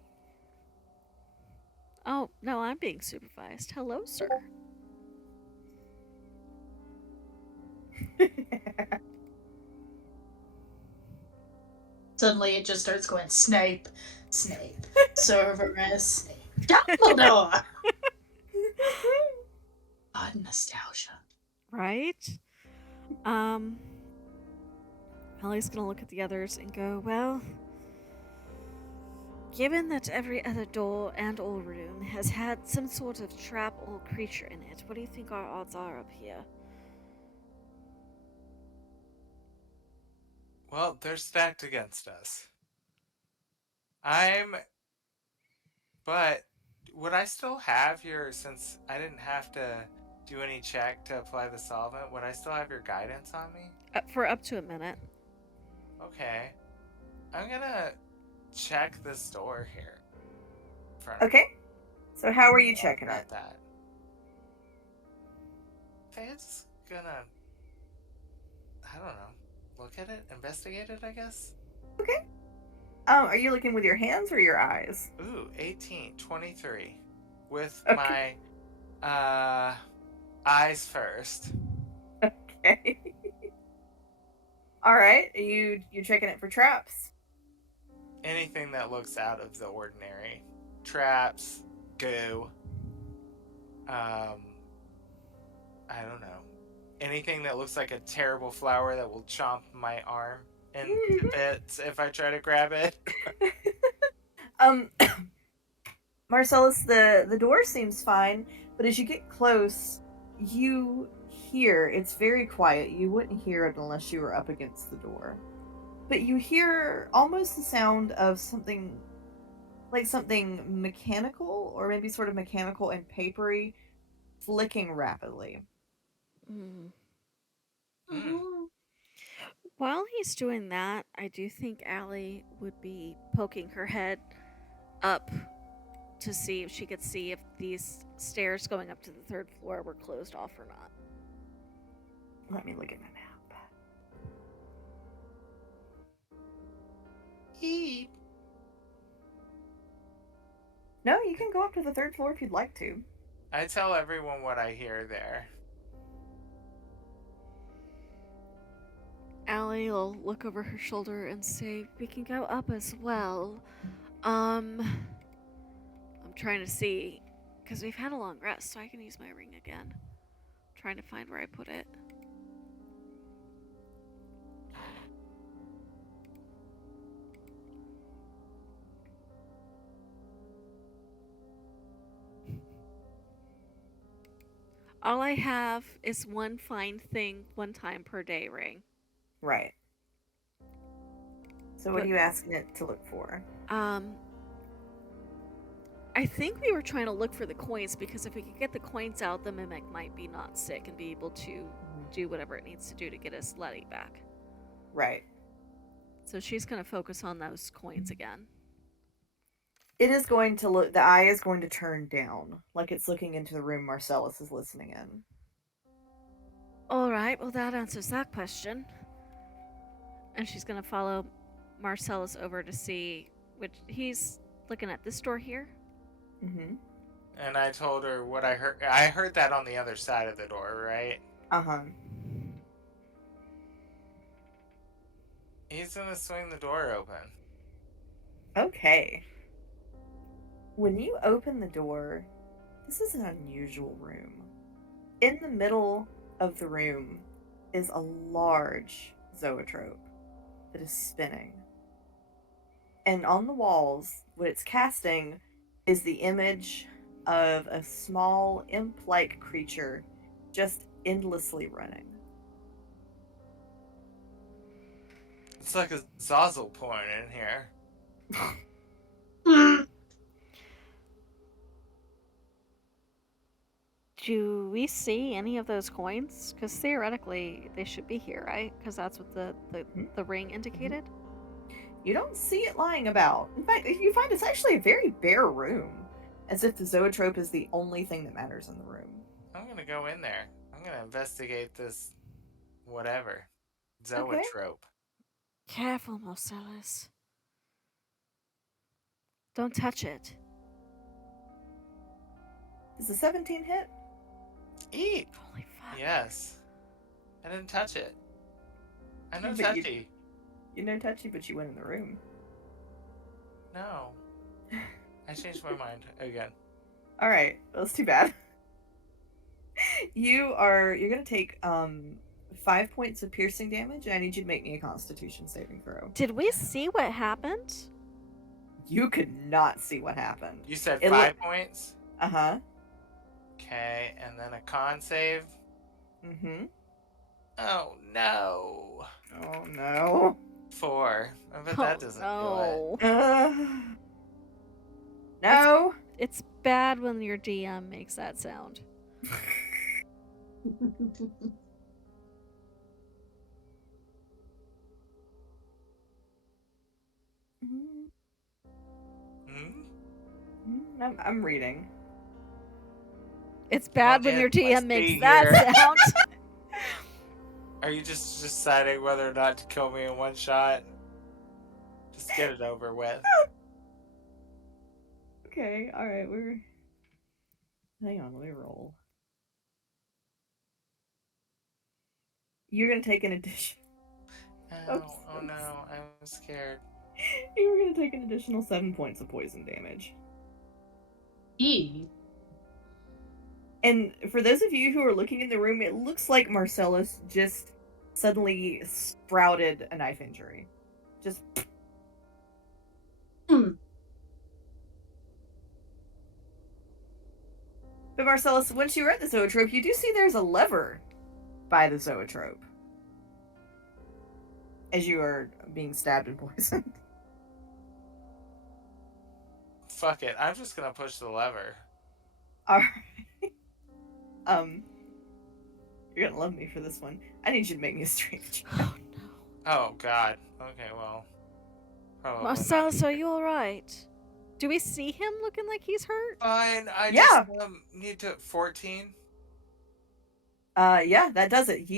Oh, no, I'm being supervised. Hello, sir. Suddenly it just starts going Snape, Snape, Cerberus, Dumbledore. Odd nostalgia. Right? Ellie's gonna look at the others and go, well, given that every other door and or room has had some sort of trap or creature in it, what do you think our odds are up here? Well, they're stacked against us. But would I still have your, since I didn't have to do any check to apply the solvent, would I still have your guidance on me? For up to a minute. Okay. I'm gonna check this door here. Okay. So how are you checking it? That. Okay, it's gonna, I don't know, look at it, investigate it, I guess. Okay. Are you looking with your hands or your eyes? Ooh, 18, 23. With Okay. my eyes first. Okay. All right. You checking it for traps? Anything that looks out of the ordinary. Traps, goo. I don't know. Anything that looks like a terrible flower that will chomp my arm into bits if I try to grab it. Marcellus, the door seems fine, but as you get close, you hear it's very quiet. You wouldn't hear it unless you were up against the door. But you hear almost the sound of something like something mechanical, or maybe sort of mechanical and papery, flicking rapidly. Mm. Mm-hmm. While he's doing that, I do think Allie would be poking her head up to see if she could see if these stairs going up to the third floor were closed off or not. Let me look at my map. Eep. No, you can go up to the third floor if you'd like to. I tell everyone what I hear there. Allie will look over her shoulder and say, we can go up as well. I'm trying to see, because we've had a long rest, so I can use my ring again. I'm trying to find where I put it. All I have is one find thing one time per day ring. Right. So what are you asking it to look for? I think we were trying to look for the coins, because if we could get the coins out, the mimic might be not sick and be able to do whatever it needs to do to get us Letty back. Right. So she's going to focus on those coins again. It is going to look, the eye is going to turn down, like it's looking into the room Marcellus is listening in. Alright, well that answers that question. And she's going to follow Marcellus over to see which, he's looking at this door here. Mm-hmm. And I told her what I heard. I heard that on the other side of the door, right? Uh-huh. He's gonna swing the door open. Okay. When you open the door, this is an unusual room. In the middle of the room is a large zoetrope that is spinning. And on the walls, what it's casting is the image of a small imp-like creature just endlessly running. It's like a Zazzle porn in here. Do we see any of those coins? Because theoretically, they should be here, right? Because that's what the ring indicated. You don't see it lying about. In fact, you find it's actually a very bare room, as if the zoetrope is the only thing that matters in the room. I'm gonna go in there. I'm gonna investigate this whatever. Zoetrope. Careful, Marcellus. Don't touch it. Does a 17 hit? Eat. Holy fuck. Yes. I didn't touch it. I know But touchy. You know touchy, but you went in the room. No. I changed my mind again. All right, that's too bad. You're gonna take 5 points of piercing damage, and I need you to make me a Constitution saving throw. Did we see what happened? You could not see what happened. You said 5 points? Uh-huh. Okay, and then a con save? Mm-hmm. Oh, no. Oh, no. 4. I bet that doesn't do it. No. It's bad when your DM makes that sound. I'm reading. It's bad when your DM makes that sound. Are you just deciding whether or not to kill me in one shot? Just get it over with. Okay, alright, hang on, let me roll. You're gonna take an addition. Oh no, I'm scared. You were gonna take an additional 7 points of poison damage. And for those of you who are looking in the room, it looks like Marcellus just suddenly sprouted a knife injury. Just. But Marcellus, once you were at the zoetrope, you do see there's a lever by the zoetrope. As you are being stabbed and poisoned. Fuck it, I'm just gonna push the lever. Alright. You're gonna love me for this one. I need you to make me a strength check. Oh no. Oh god. Okay, well. Marcellus, are you alright? Do we see him looking like he's hurt? Fine, I just need to 14. Yeah, that does it.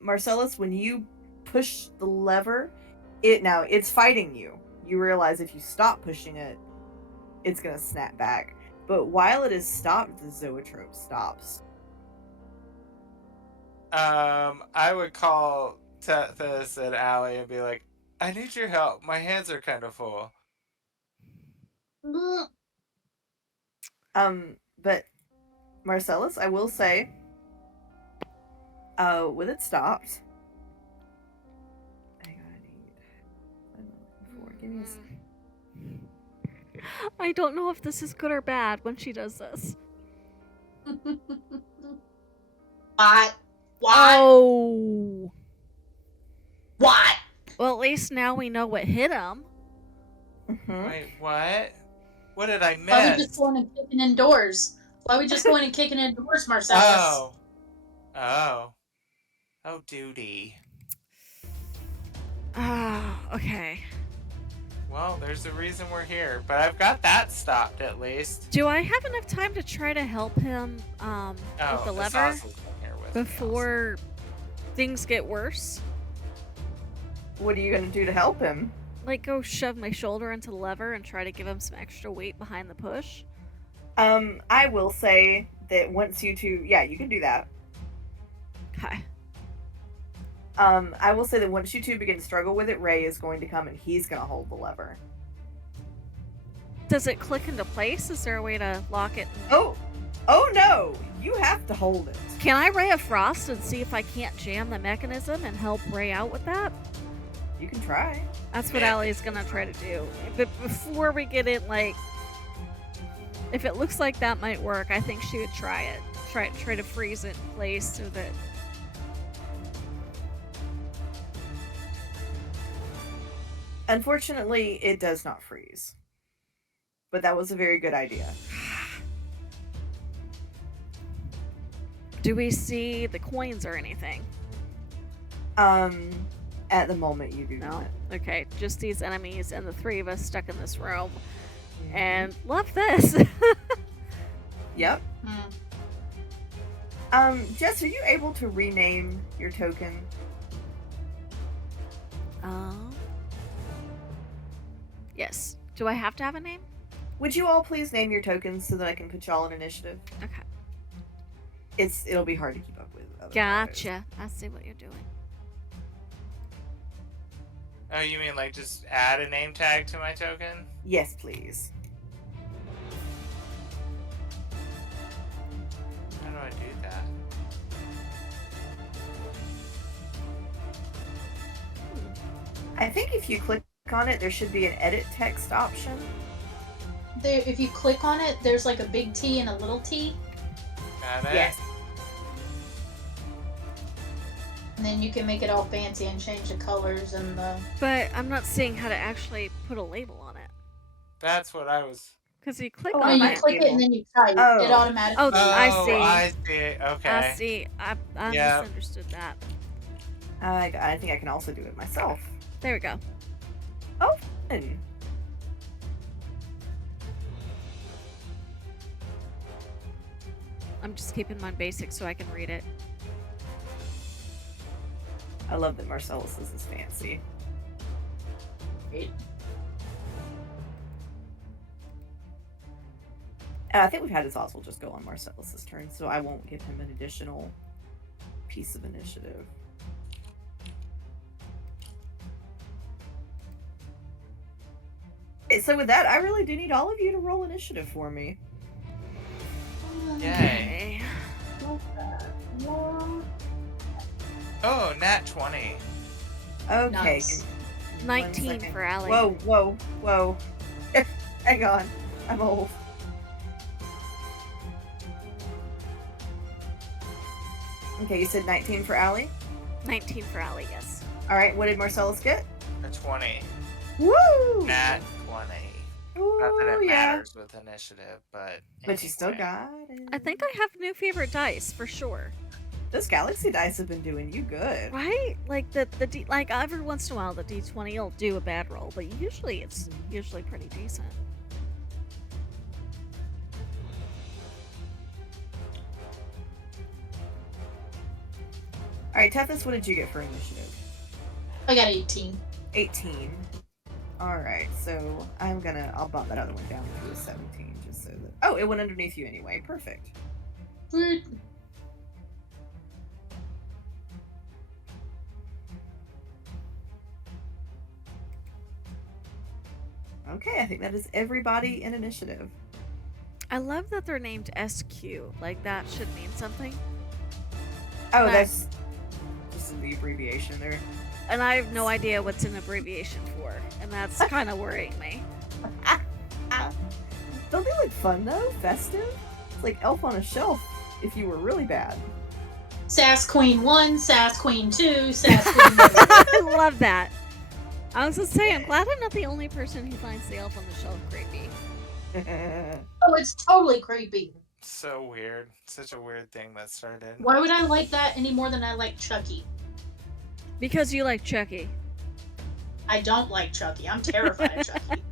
Marcellus, when you push the lever, it's fighting you. You realize if you stop pushing it, it's gonna snap back. But while it is stopped, the zoetrope stops. I would call Tethys and Allie and be like, I need your help. My hands are kind of full. But Marcellus, I will say, with it stopped. Hang on, give me a second. I don't know if this is good or bad when she does this. What? Oh. What? Well, at least now we know what hit him. Mm-hmm. Wait, what? What did I miss? Why are we just going and kicking indoors? Why are we just going and kicking indoors, Marcellus? Oh, duty. Okay. Well, there's a reason we're here, but I've got that stopped at least. Do I have enough time to try to help him with the lever before things get worse? What are you gonna do to help him? Like go shove my shoulder into the lever and try to give him some extra weight behind the push? I will say that once you two, you can do that. Okay. I will say that once you two begin to struggle with it, Ray is going to come and he's gonna hold the lever. Does it click into place? Is there a way to lock it? Oh no! You have to hold it. Can I Ray of Frost and see if I can't jam the mechanism and help Ray out with that? You can try. That's what Allie's gonna try to do. But before we get in, like, if it looks like that might work, I think she would try it. Try to freeze it in place so that. Unfortunately, it does not freeze. But that was a very good idea. Do we see the coins or anything? At the moment you do No. not. Okay, just these enemies and the three of us stuck in this room. Mhm. And love this. Yep. Hmm. Jess, are you able to rename your token? Yes. Do I have to have a name? Would you all please name your tokens so that I can put y'all in initiative? Okay. It'll be hard to keep up with. otherwise. Gotcha. I see what you're doing. Oh, you mean like just add a name tag to my token? Yes, please. How do I do that? I think if you click on it, there should be an edit text option. There, if you click on it, there's like a big T and a little T, Got it? Yes. and then you can make it all fancy and change the colors and the. But I'm not seeing how to actually put a label on it. That's what I was. Because you click Oh, When on you might it. click it and then you type, Oh. it automatically. Oh, I Oh, see. I see. Okay. I see. I Yeah. misunderstood that. I think I can also do it myself. There we go. Fun. I'm just keeping mine basic so I can read it. I love that Marcellus is fancy. Right. And I think we've had this also just go on Marcellus's turn, so I won't give him an additional piece of initiative. Okay, so with that, I really do need all of you to roll initiative for me. Yay. Okay. Oh, nat 20. Okay. Nice. give me 19 1 second. for Allie. Whoa. Hang on. I'm old. Okay, you said 19 for Allie? 19 for Allie, yes. Alright, what did Marcellus get? A 20. Woo! Nat 20. Not that Ooh, it yeah. matters with initiative, but. But you still anyway. got it. I think I have new favorite dice for sure. Those galaxy dice have been doing you good. Right? Like the D, like every once in a while the D20 will do a bad roll, but usually it's usually pretty decent. Alright, Tethys, what did you get for initiative? I got 18. 18. Alright, so I'll bump that other one down to a 17 just so that. Oh, it went underneath you anyway. Perfect. Sweet. Okay, I think that is everybody in initiative. I love that they're named SQ. Like that should mean something. Oh, But- that's just the abbreviation there. And I have no idea what's an abbreviation for, and that's kind of worrying me. Don't they look fun though? Festive? It's like Elf on a Shelf if you were really bad. Sass Queen 1, Sass Queen 2, Sass Queen 3. I love that. I was gonna say, I'm glad I'm not the only person who finds the elf on the shelf creepy. Oh, it's totally creepy. So weird. Such a weird thing that started. Why would I like that any more than I like Chucky? Because you like Chucky. I don't like Chucky. I'm terrified of Chucky.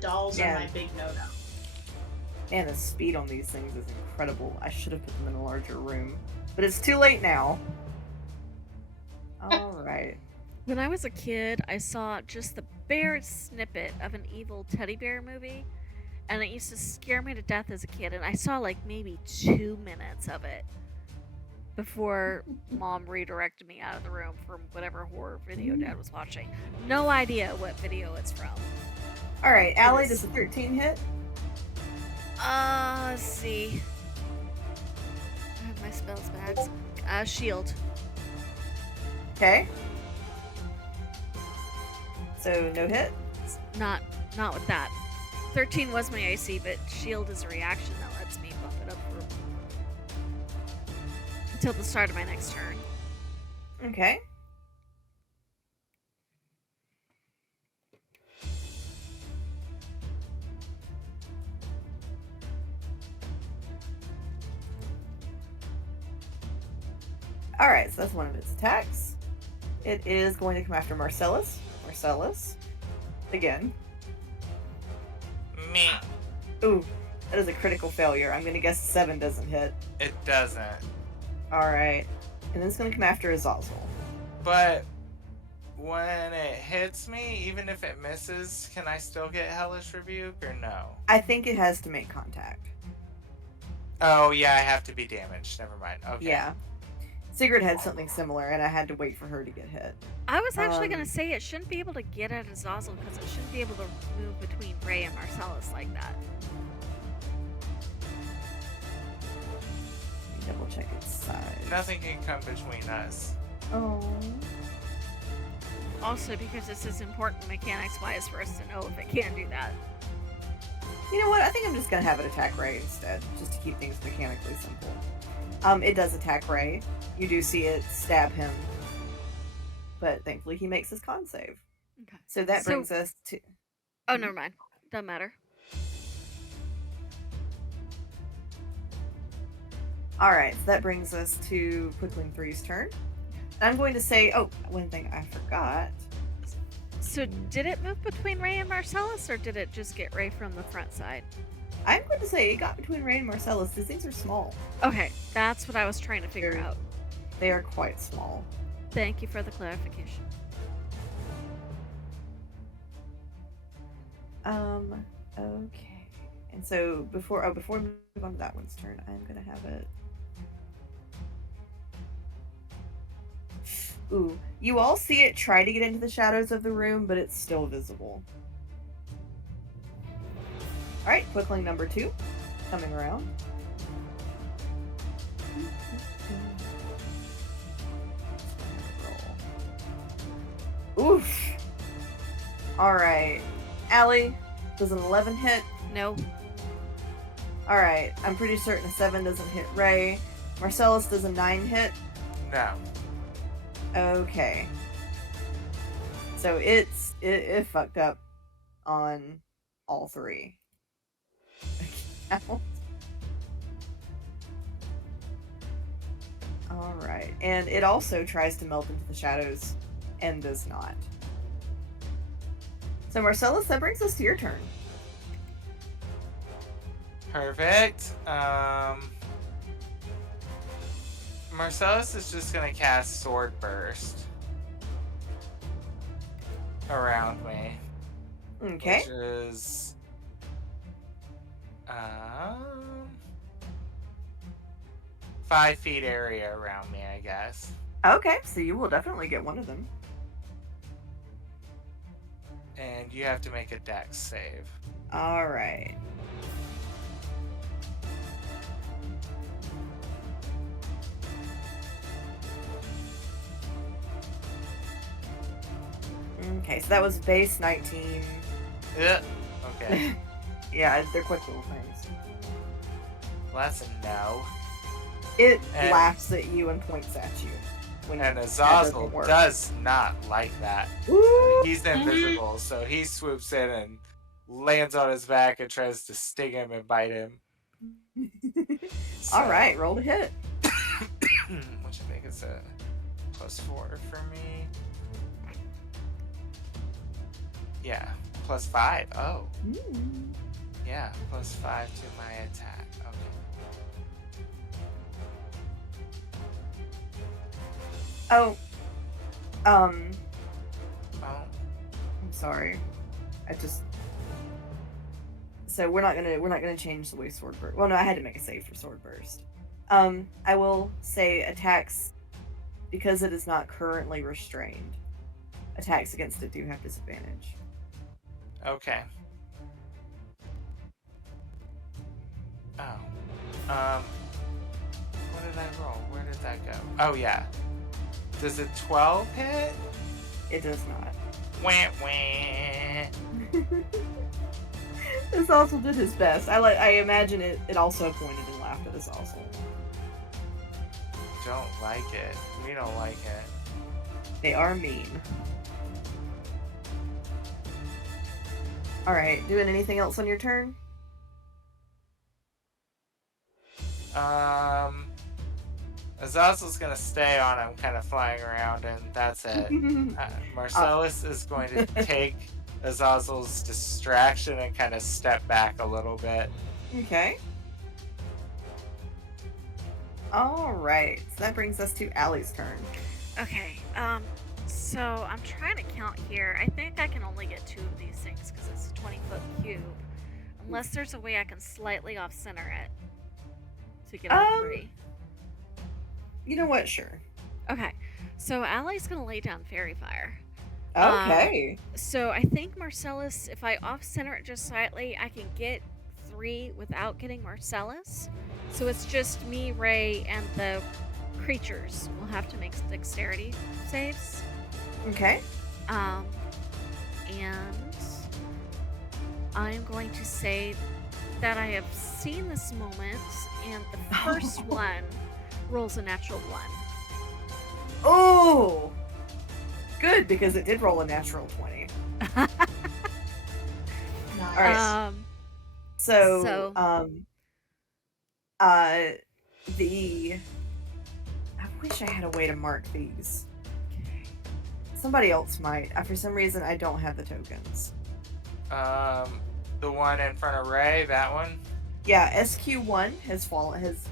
Dolls Yeah. are my big no-no. Man, the speed on these things is incredible. I should have put them in a larger room. But it's too late now. Alright. When I was a kid, I saw just the barest snippet of an evil teddy bear movie, and it used to scare me to death as a kid, and I saw like maybe 2 minutes of it before Mom redirected me out of the room from whatever horror video Dad was watching. No idea what video it's from. Alright, Allie, is- does a 13 hit? Let's see. I have my spells bags. Shield. Okay. So, no hit? Not with that. 13 was my AC, but shield is a reaction that lets me bump it up until the start of my next turn. Okay. Alright, so that's one of its attacks. It is going to come after Marcellus. Marcellus. Again. Me. Ooh, that is a critical failure. I'm going to guess 7 doesn't hit. It doesn't. Alright. And then it's going to come after Azazel. But when it hits me, even if it misses, can I still get Hellish Rebuke or no? I think it has to make contact. Oh, yeah, I have to be damaged. Never mind. Okay. Yeah. Sigrid had something similar, and I had to wait for her to get hit. I was actually going to say it shouldn't be able to get at Azazel because it shouldn't be able to move between Ray and Marcellus like that. Double check its size. Nothing can come between us. Oh. Also, because this is important mechanics-wise for us to know if it can do that. You know what? I think I'm just going to have it attack Ray instead, just to keep things mechanically simple. It does attack Ray. You do see it stab him. But thankfully he makes his con save. Okay. So that brings us to... Oh, never mind. Doesn't matter. Alright, so that brings us to Quickling 3's turn. I'm going to say... Oh, one thing I forgot. So did it move between Ray and Marcellus, or did it just get Ray from the front side? I'm going to say it got between Ray and Marcellus. These things are small. Okay, that's what I was trying to figure out. They are quite small. Thank you for the clarification. Okay. And so before we move on to that one's turn, I'm gonna have it. Ooh, you all see it try to get into the shadows of the room, but it's still visible. Alright, Quickling number 2, coming around. Oof. Alright. Allie, does an 11 hit? No. Alright, I'm pretty certain a 7 doesn't hit Ray. Marcellus, does a 9 hit? No. Okay. So it fucked up on all 3. Alright, and it also tries to melt into the shadows and does not. So Marcellus, that brings us to your turn. Perfect. Marcellus is just gonna cast Sword Burst around me. Okay. Which is 5 feet area around me, I guess. Okay, so you will definitely get one of them. And you have to make a dex save. Alright. Okay, so that was base 19. Yeah. Okay. Yeah, they're quick little things. Well, that's a no. It And- laughs at you and points at you. When And that Azazel doesn't work. does not like that. Ooh. He's invisible, so he swoops in and lands on his back and tries to sting him and bite him. So, Alright, roll to hit. which I think is a +4 for me. Yeah, +5. Oh, yeah, +5 to my attack. Okay. Oh. Oh, I'm sorry. So we're not gonna change the way Sword Burst. Well, no, I had to make a save for Sword Burst. I will say attacks, because it is not currently restrained. Attacks against it do have disadvantage. okay. Oh. What did I roll? Where did that go? Oh, yeah. Does a 12 hit? It does not. Wah, wah. This also did his best. I imagine it also pointed and laughed at us also. Don't like it. We don't like it. They are mean. Alright, doing anything else on your turn? Azazel's gonna stay on him, kind of flying around, and that's it. Marcellus is going to take Azazel's distraction and kind of step back a little bit. Okay. All right. So that brings us to Allie's turn. Okay, so I'm trying to count here. I think I can only get 2 of these things because it's a 20-foot cube. Unless there's a way I can slightly off-center it to get all 3. You know what? Sure. Okay, so Allie's gonna lay down Fairy Fire. Okay. So I think Marcellus, if I off-center it just slightly, I can get 3 without getting Marcellus. So it's just me, Ray, and the creatures will have to make dexterity saves. Okay. And I'm going to say that I have seen this moment, and the first one rolls a natural 1. Oh! Good, because it did roll a natural 20. Nice. All right. So, I wish I had a way to mark these. Somebody else might. For some reason, I don't have the tokens. The one in front of Ray, that one? Yeah, SQ1 has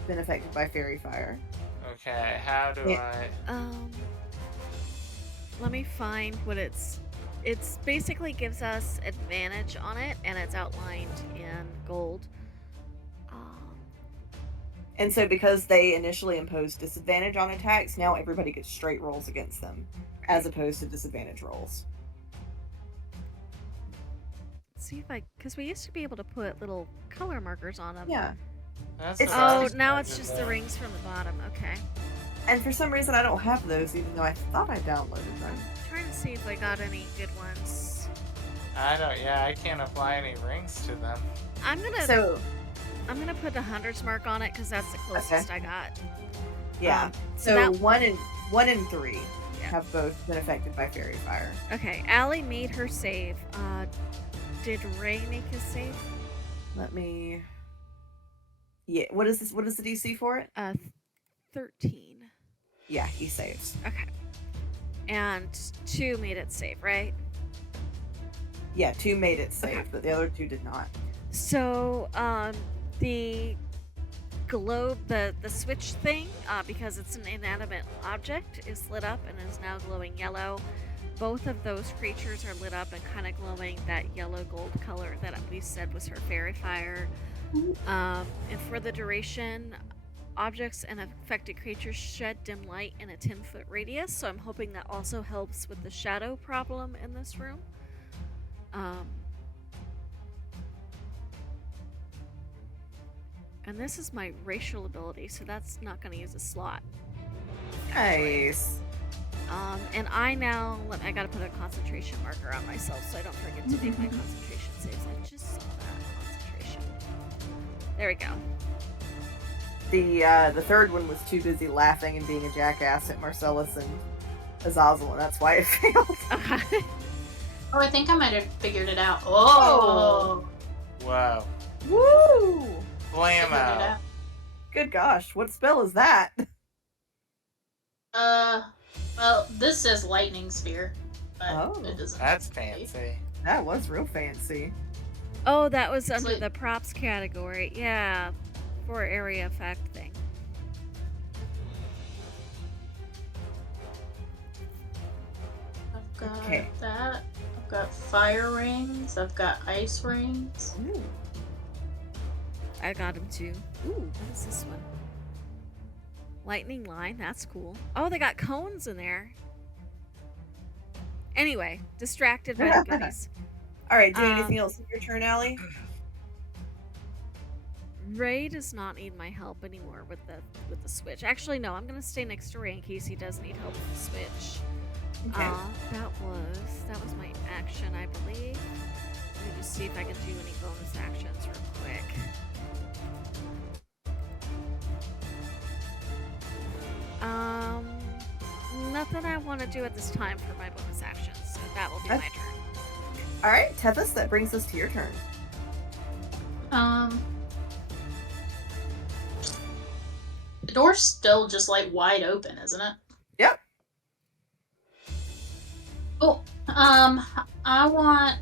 been affected by Fairy Fire. Okay, how do I... Let me find what it's basically gives us advantage on it, and it's outlined in gold. And so because they initially imposed disadvantage on attacks, now everybody gets straight rolls against them, as opposed to disadvantage rolls. Let's see if because we used to be able to put little color markers on them. Yeah. Now it's just the rings from the bottom. Okay. And for some reason, I don't have those, even though I thought I downloaded them. I'm trying to see if I got any good ones. I can't apply any rings to them. I'm gonna put the 100's mark on it because that's the closest I got. Yeah. So 1 and 3 have both been affected by Fairy Fire. Okay. Allie made her save. Did Ray make his save? Let me. Yeah. What is this? What is the DC for it? 13. Yeah, he saves. Okay. And 2 made it save, right? Yeah, 2 made it save, but the other 2 did not. So, the globe, the switch thing, because it's an inanimate object, is lit up and is now glowing yellow. Both of those creatures are lit up and kind of glowing that yellow gold color that we said was her Fairy Fire. And for the duration, objects and affected creatures shed dim light in a 10-foot radius, so I'm hoping that also helps with the shadow problem in this room. And this is my racial ability, so that's not going to use a slot. Nice. And I gotta put a concentration marker on myself so I don't forget to make my concentration saves. I just saw that concentration. There we go. The third one was too busy laughing and being a jackass at Marcellus and Azazel, and that's why it failed. Okay. Oh, I think I might have figured it out. Oh! Wow. Woo! Blammo. Good gosh, what spell is that? Well, this says lightning sphere, but it doesn't. That's fancy. That was real fancy. Oh, that was under the props category. Yeah, for area effect thing. I've got that. I've got fire rings. I've got ice rings. Ooh. I got them too. Ooh, what is this one? Lightning line, that's cool. Oh, they got cones in there. Anyway, distracted by the goodies. Alright, do anything else in your turn, Allie? Ray does not need my help anymore with the switch. Actually, no, I'm gonna stay next to Ray in case he does need help with the switch. Okay. That was my action, I believe. Let me just see if I can do any bonus actions real quick. Nothing I want to do at this time for my bonus actions, so that will be my turn. Alright, Tethys, that brings us to your turn. The door's still just like wide open, isn't it? Yep. Oh, I want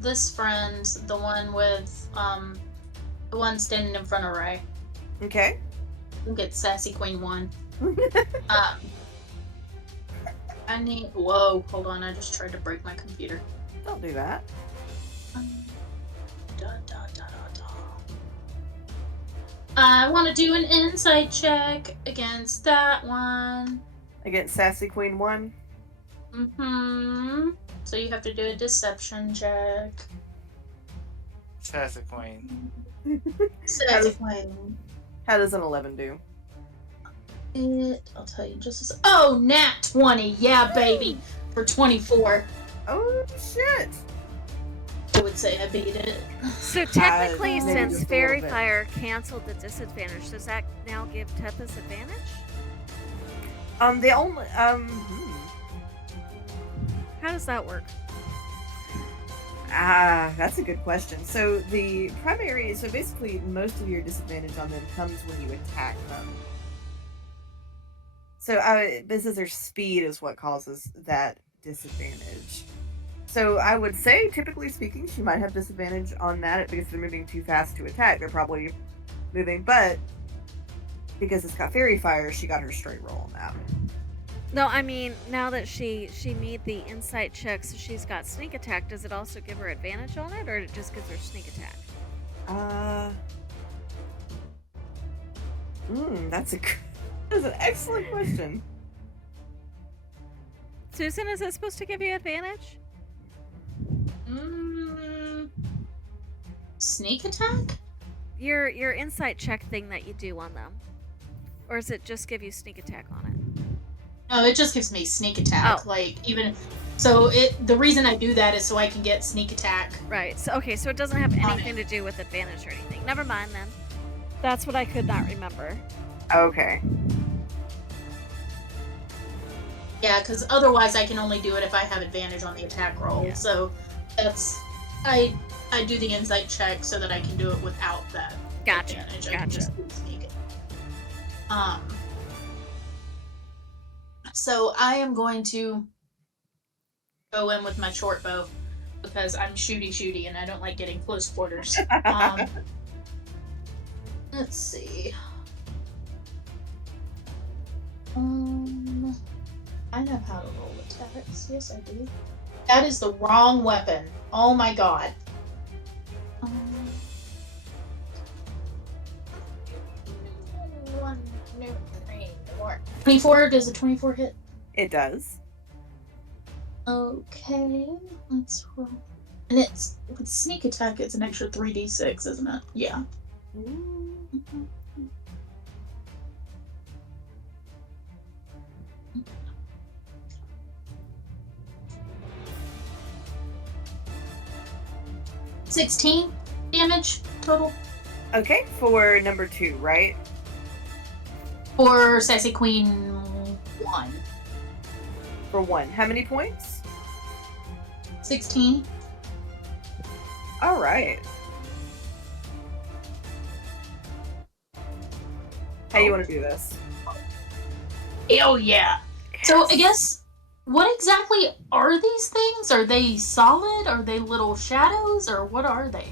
this friend, the one with the one standing in front of Ray. Okay. We'll get Sassy Queen 1. I need. Whoa, hold on! I just tried to break my computer. Don't do that. I want to do an insight check against that one. Against Sassy Queen 1. Mm-hmm. So you have to do a deception check. Sassy Queen. Sassy Queen. How does an 11 do? I'll tell you just as. Oh, nat 20. Yeah, baby. For 24. Oh, shit. I would say I beat it. So technically, maybe since just a Fairy little bit. Fire canceled the disadvantage, does that now give Tethys advantage? The only How does that work? that's a good question. So the primary, so basically most of your disadvantage on them comes when you attack them. So this is their speed is what causes that disadvantage. So I would say, typically speaking, she might have disadvantage on that because they're moving too fast to attack. They're probably moving, but because it's got Fairy Fire, she got her straight roll on that. No, I mean, now that she made the insight check, so she's got sneak attack, does it also give her advantage on it, or it just gives her sneak attack? That's an excellent question. Susan, is it supposed to give you advantage? Sneak attack? Your insight check thing that you do on them. Or does it just give you sneak attack on it? No, it just gives me sneak attack. Oh. Like, even... So, the reason I do that is so I can get sneak attack. Right. So, okay, so it doesn't have anything to do with advantage or anything. Never mind, then. That's what I could not remember. Okay. Yeah, because otherwise I can only do it if I have advantage on the attack roll. Yeah. So, that's... I do the insight check so that I can do it without that Gotcha. advantage. I can Gotcha. just do sneak it. So I am going to go in with my short bow because I'm shooty and I don't like getting close quarters. Let's see. I know how to roll attacks. Yes, I do. That is the wrong weapon. Oh my god. 24? Does a 24 hit? It does. Okay, let's roll. And it's with sneak attack. It's an extra 3d6, isn't it? Yeah. Mm-hmm. 16 damage total. Okay, for number 2, right? For Sassy Queen 1. For 1. How many points? 16. All right. How you want to do this? Hell yeah. So I guess, what exactly are these things? Are they solid? Are they little shadows? Or what are they?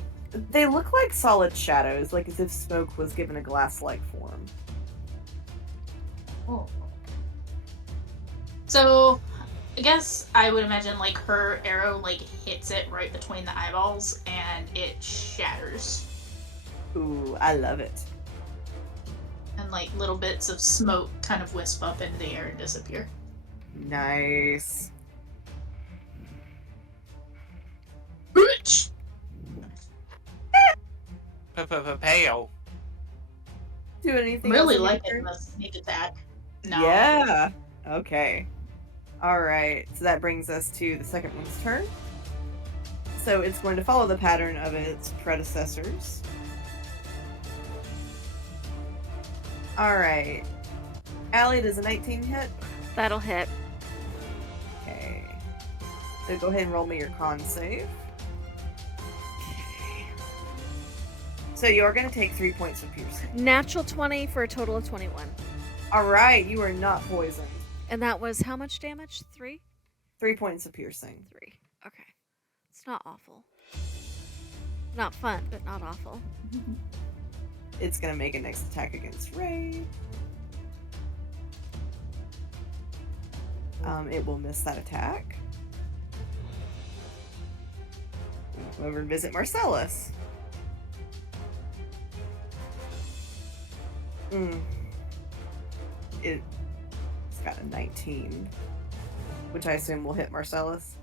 They look like solid shadows, like as if smoke was given a glass-like form. Oh. So, I guess I would imagine like her arrow like hits it right between the eyeballs and it shatters. Ooh, I love it. And like little bits of smoke kind of wisp up into the air and disappear. Nice. Pale. Do anything Really else in your like it turn? in the sneak attack. No. Yeah. Okay. All right. So that brings us to the second one's turn. So it's going to follow the pattern of its predecessors. All right. Allie, does a 19 hit? That'll hit. Okay. So go ahead and roll me your con save. Okay. So you are going to take 3 points of piercing. Natural 20 for a total of 21. All right, you are not poisoned. And that was how much damage? 3? 3 points of piercing. 3. Okay. It's not awful. Not fun, but not awful. It's going to make a next attack against Ray. It will miss that attack. Go over and visit Marcellus. It's got a 19, which I assume will hit Marcellus.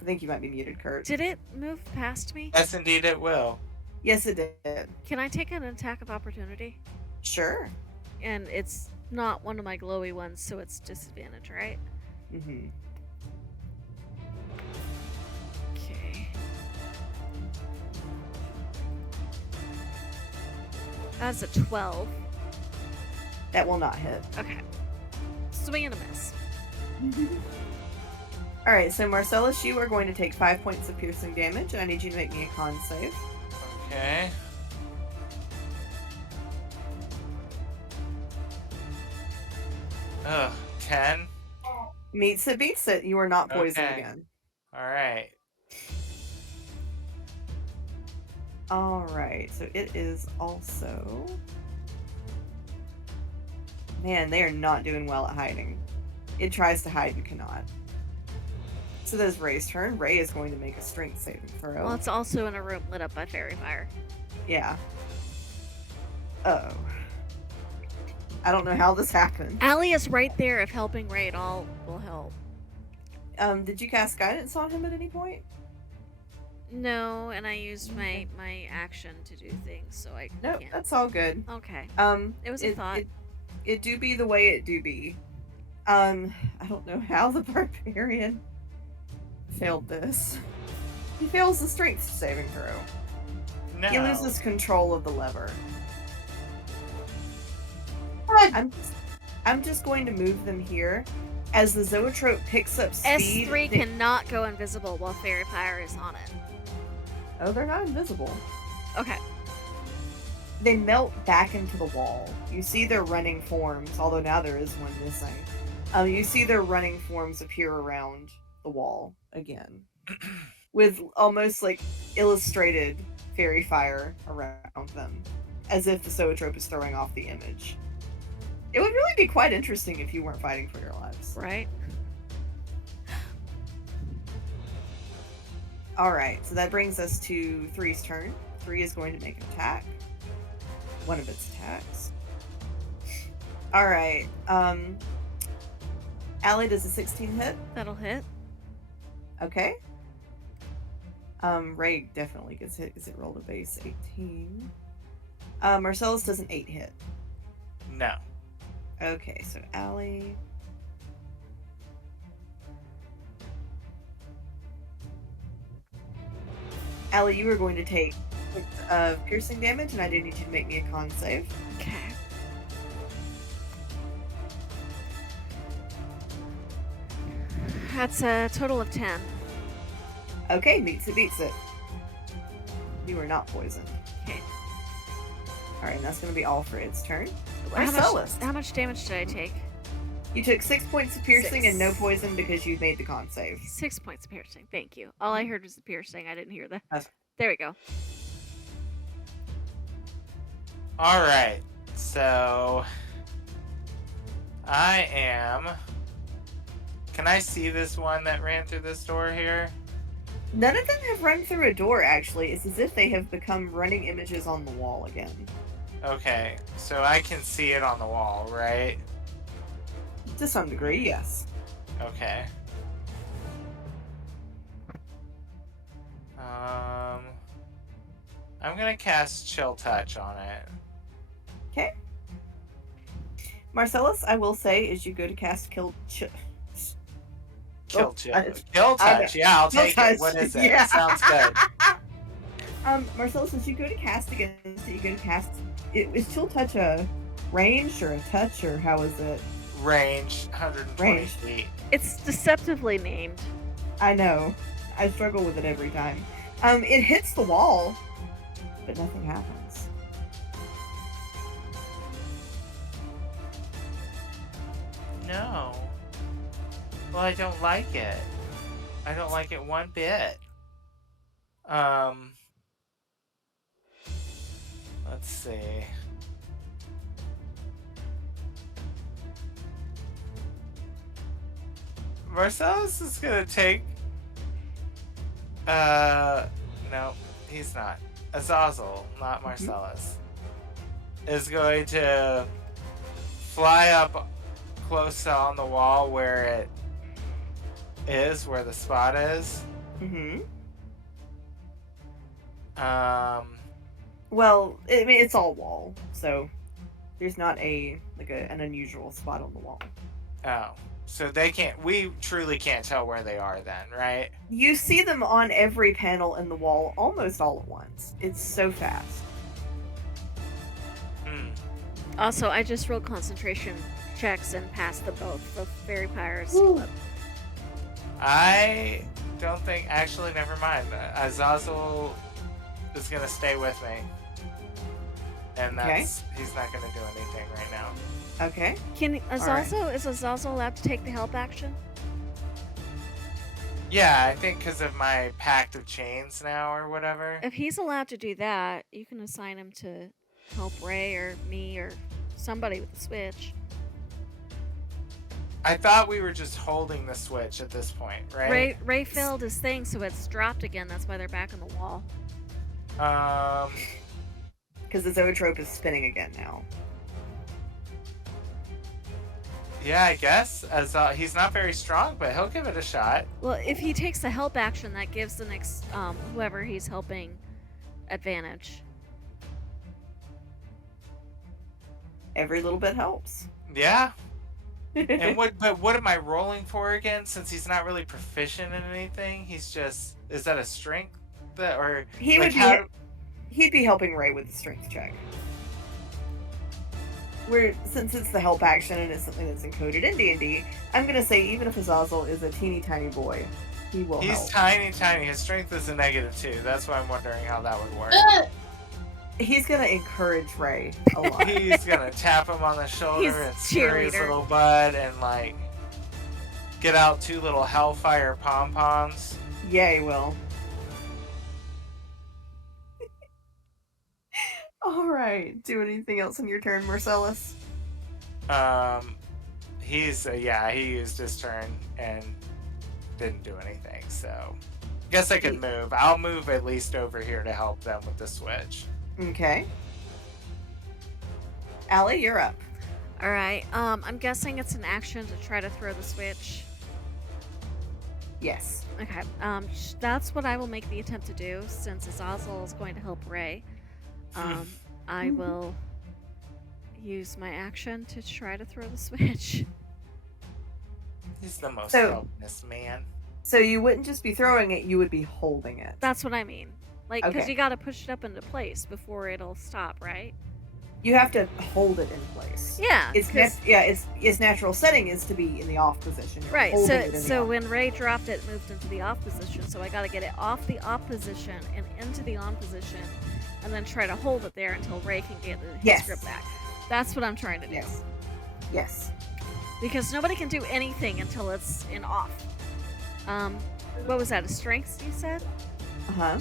I think you might be muted, Kurt. Did it move past me? Yes, indeed, it will. Yes, it did. Can I take an attack of opportunity? Sure. And it's not one of my glowy ones, so it's disadvantage, right? Mm-hmm. Okay. That's a 12. That will not hit. Okay. Swing and a miss. All right, so Marcellus, you are going to take 5 points of piercing damage, and I need you to make me a con save. Okay. Ugh, 10. Meets it, beats it. You are not poisoned Okay. again. Alright. All right, so it is also... Man, they are not doing well at hiding. It tries to hide and cannot. So that is Ray's turn. Ray is going to make a strength saving throw. Well, it's also in a room lit up by fairy fire. Yeah. Uh-oh. I don't know how this happened. Allie is right there. If helping Ray at all will help. Did you cast guidance on him at any point? No, and I used my action to do things, so I Nope, can't. that's all good. Okay. It It was a thought. It do be the way it do be. I don't know how the barbarian failed this. He fails the strength saving throw. No. He loses control of the lever. I'm just going to move them here. As the zoetrope picks up speed... S3 cannot go invisible while fairy fire is on it. Oh, they're not invisible. Okay. They melt back into the wall. You see their running forms, although now there is one missing. You see their running forms appear around the wall again. With almost like illustrated fairy fire around them. As if the zoetrope is throwing off the image. It would really be quite interesting if you weren't fighting for your lives. Right. Alright, so that brings us to 3's turn. 3 is going to make an attack. One of its attacks. Alright, Allie, does a 16 hit? That'll hit. Okay. Ray definitely gets hit because it rolled a base 18. Marcellus does an 8 hit. No. Okay, so Allie... Allie, you are going to take piercing damage, and I do need you to make me a con save. Okay. That's a total of 10. Okay, meets it, beats it. You are not poisoned. Okay. Alright, and that's going to be all for its turn. How Marcellus. much damage did I take? You took 6 points of piercing 6. and no poison because you made the con save. 6 points of piercing. Thank you. All I heard was the piercing. I didn't hear the... That's- There we go. Alright. So... I am... Can I see this one that ran through this door here? None of them have run through a door, actually. It's as if they have become running images on the wall again. Okay, so I can see it on the wall, right? To some degree, yes. Okay. I'm gonna cast Chill Touch on it. Okay. Marcellus, I will say, as you go to cast Kill Touch. I Yeah, I'll Chill take Touch, it. What is it? yeah. Sounds good. Marcellus, as you go to cast against it, you go to cast... Is Chill Touch a range or a touch, or how is it? Range, 120 Range. feet. It's deceptively named. I know. I struggle with it every time. It hits the wall, but nothing happens. No. Well, I don't like it. I don't like it one bit. Let's see. Marcellus is gonna take. No, he's not. Azazel, not Marcellus, is going to fly up close on the wall where it is, where the spot is. Mm-hmm. Well, I mean, it's all wall, so there's not an unusual spot on the wall. Oh, so they can't. We truly can't tell where they are then, right? You see them on every panel in the wall almost all at once. It's so fast. Also, I just rolled concentration checks and passed them both. The fairy pyres. I don't think. Actually, never mind. Azazel is gonna stay with me, and he's not gonna do anything right now. Okay. Is Azazel allowed to take the help action? Yeah, I think because of my pact of chains now or whatever. If he's allowed to do that, you can assign him to help Ray or me or somebody with the switch. I thought we were just holding the switch at this point, right? Ray failed his thing, so it's dropped again. That's why they're back on the wall. Because the zoetrope is spinning again now. Yeah, I guess. As he's not very strong, but he'll give it a shot. Well, if he takes the help action, that gives the next whoever he's helping advantage. Every little bit helps. Yeah. And what am I rolling for again? Since he's not really proficient in anything, he's just, is that a strength or he'd be helping Ray with the strength check. Since it's the help action and it's something that's encoded in D&D, I'm gonna say even if Azazel is a teeny tiny boy, he will help. He's tiny. His strength is a -2. That's why I'm wondering how that would work. He's gonna encourage Ray a lot. He's gonna tap him on the shoulder and stir his little butt and like get out 2 little hellfire pom-poms. Yeah, he will. Alright, do anything else on your turn, Marcellus? He used his turn and didn't do anything, so guess I could move. I'll move at least over here to help them with the switch. Okay. Allie, you're up. Alright, I'm guessing it's an action to try to throw the switch. Yes. Okay, that's what I will make the attempt to do, since Azazel is going to help Ray. I will use my action to try to throw the switch. He's the most helpless man. So you wouldn't just be throwing it, you would be holding it. That's what I mean. Like, because Okay. you gotta push it up into place before it'll stop, right? You have to hold it in place. Yeah. Its natural setting is to be in the off position. You're Right, holding it in the so on. when Ray dropped it, it moved into the off position, so I gotta get it off the off position and into the on position, and then try to hold it there until Ray can get his grip back. That's what I'm trying to do. Yes. Because nobody can do anything until it's in off. What was that, a strength you said? Uh-huh.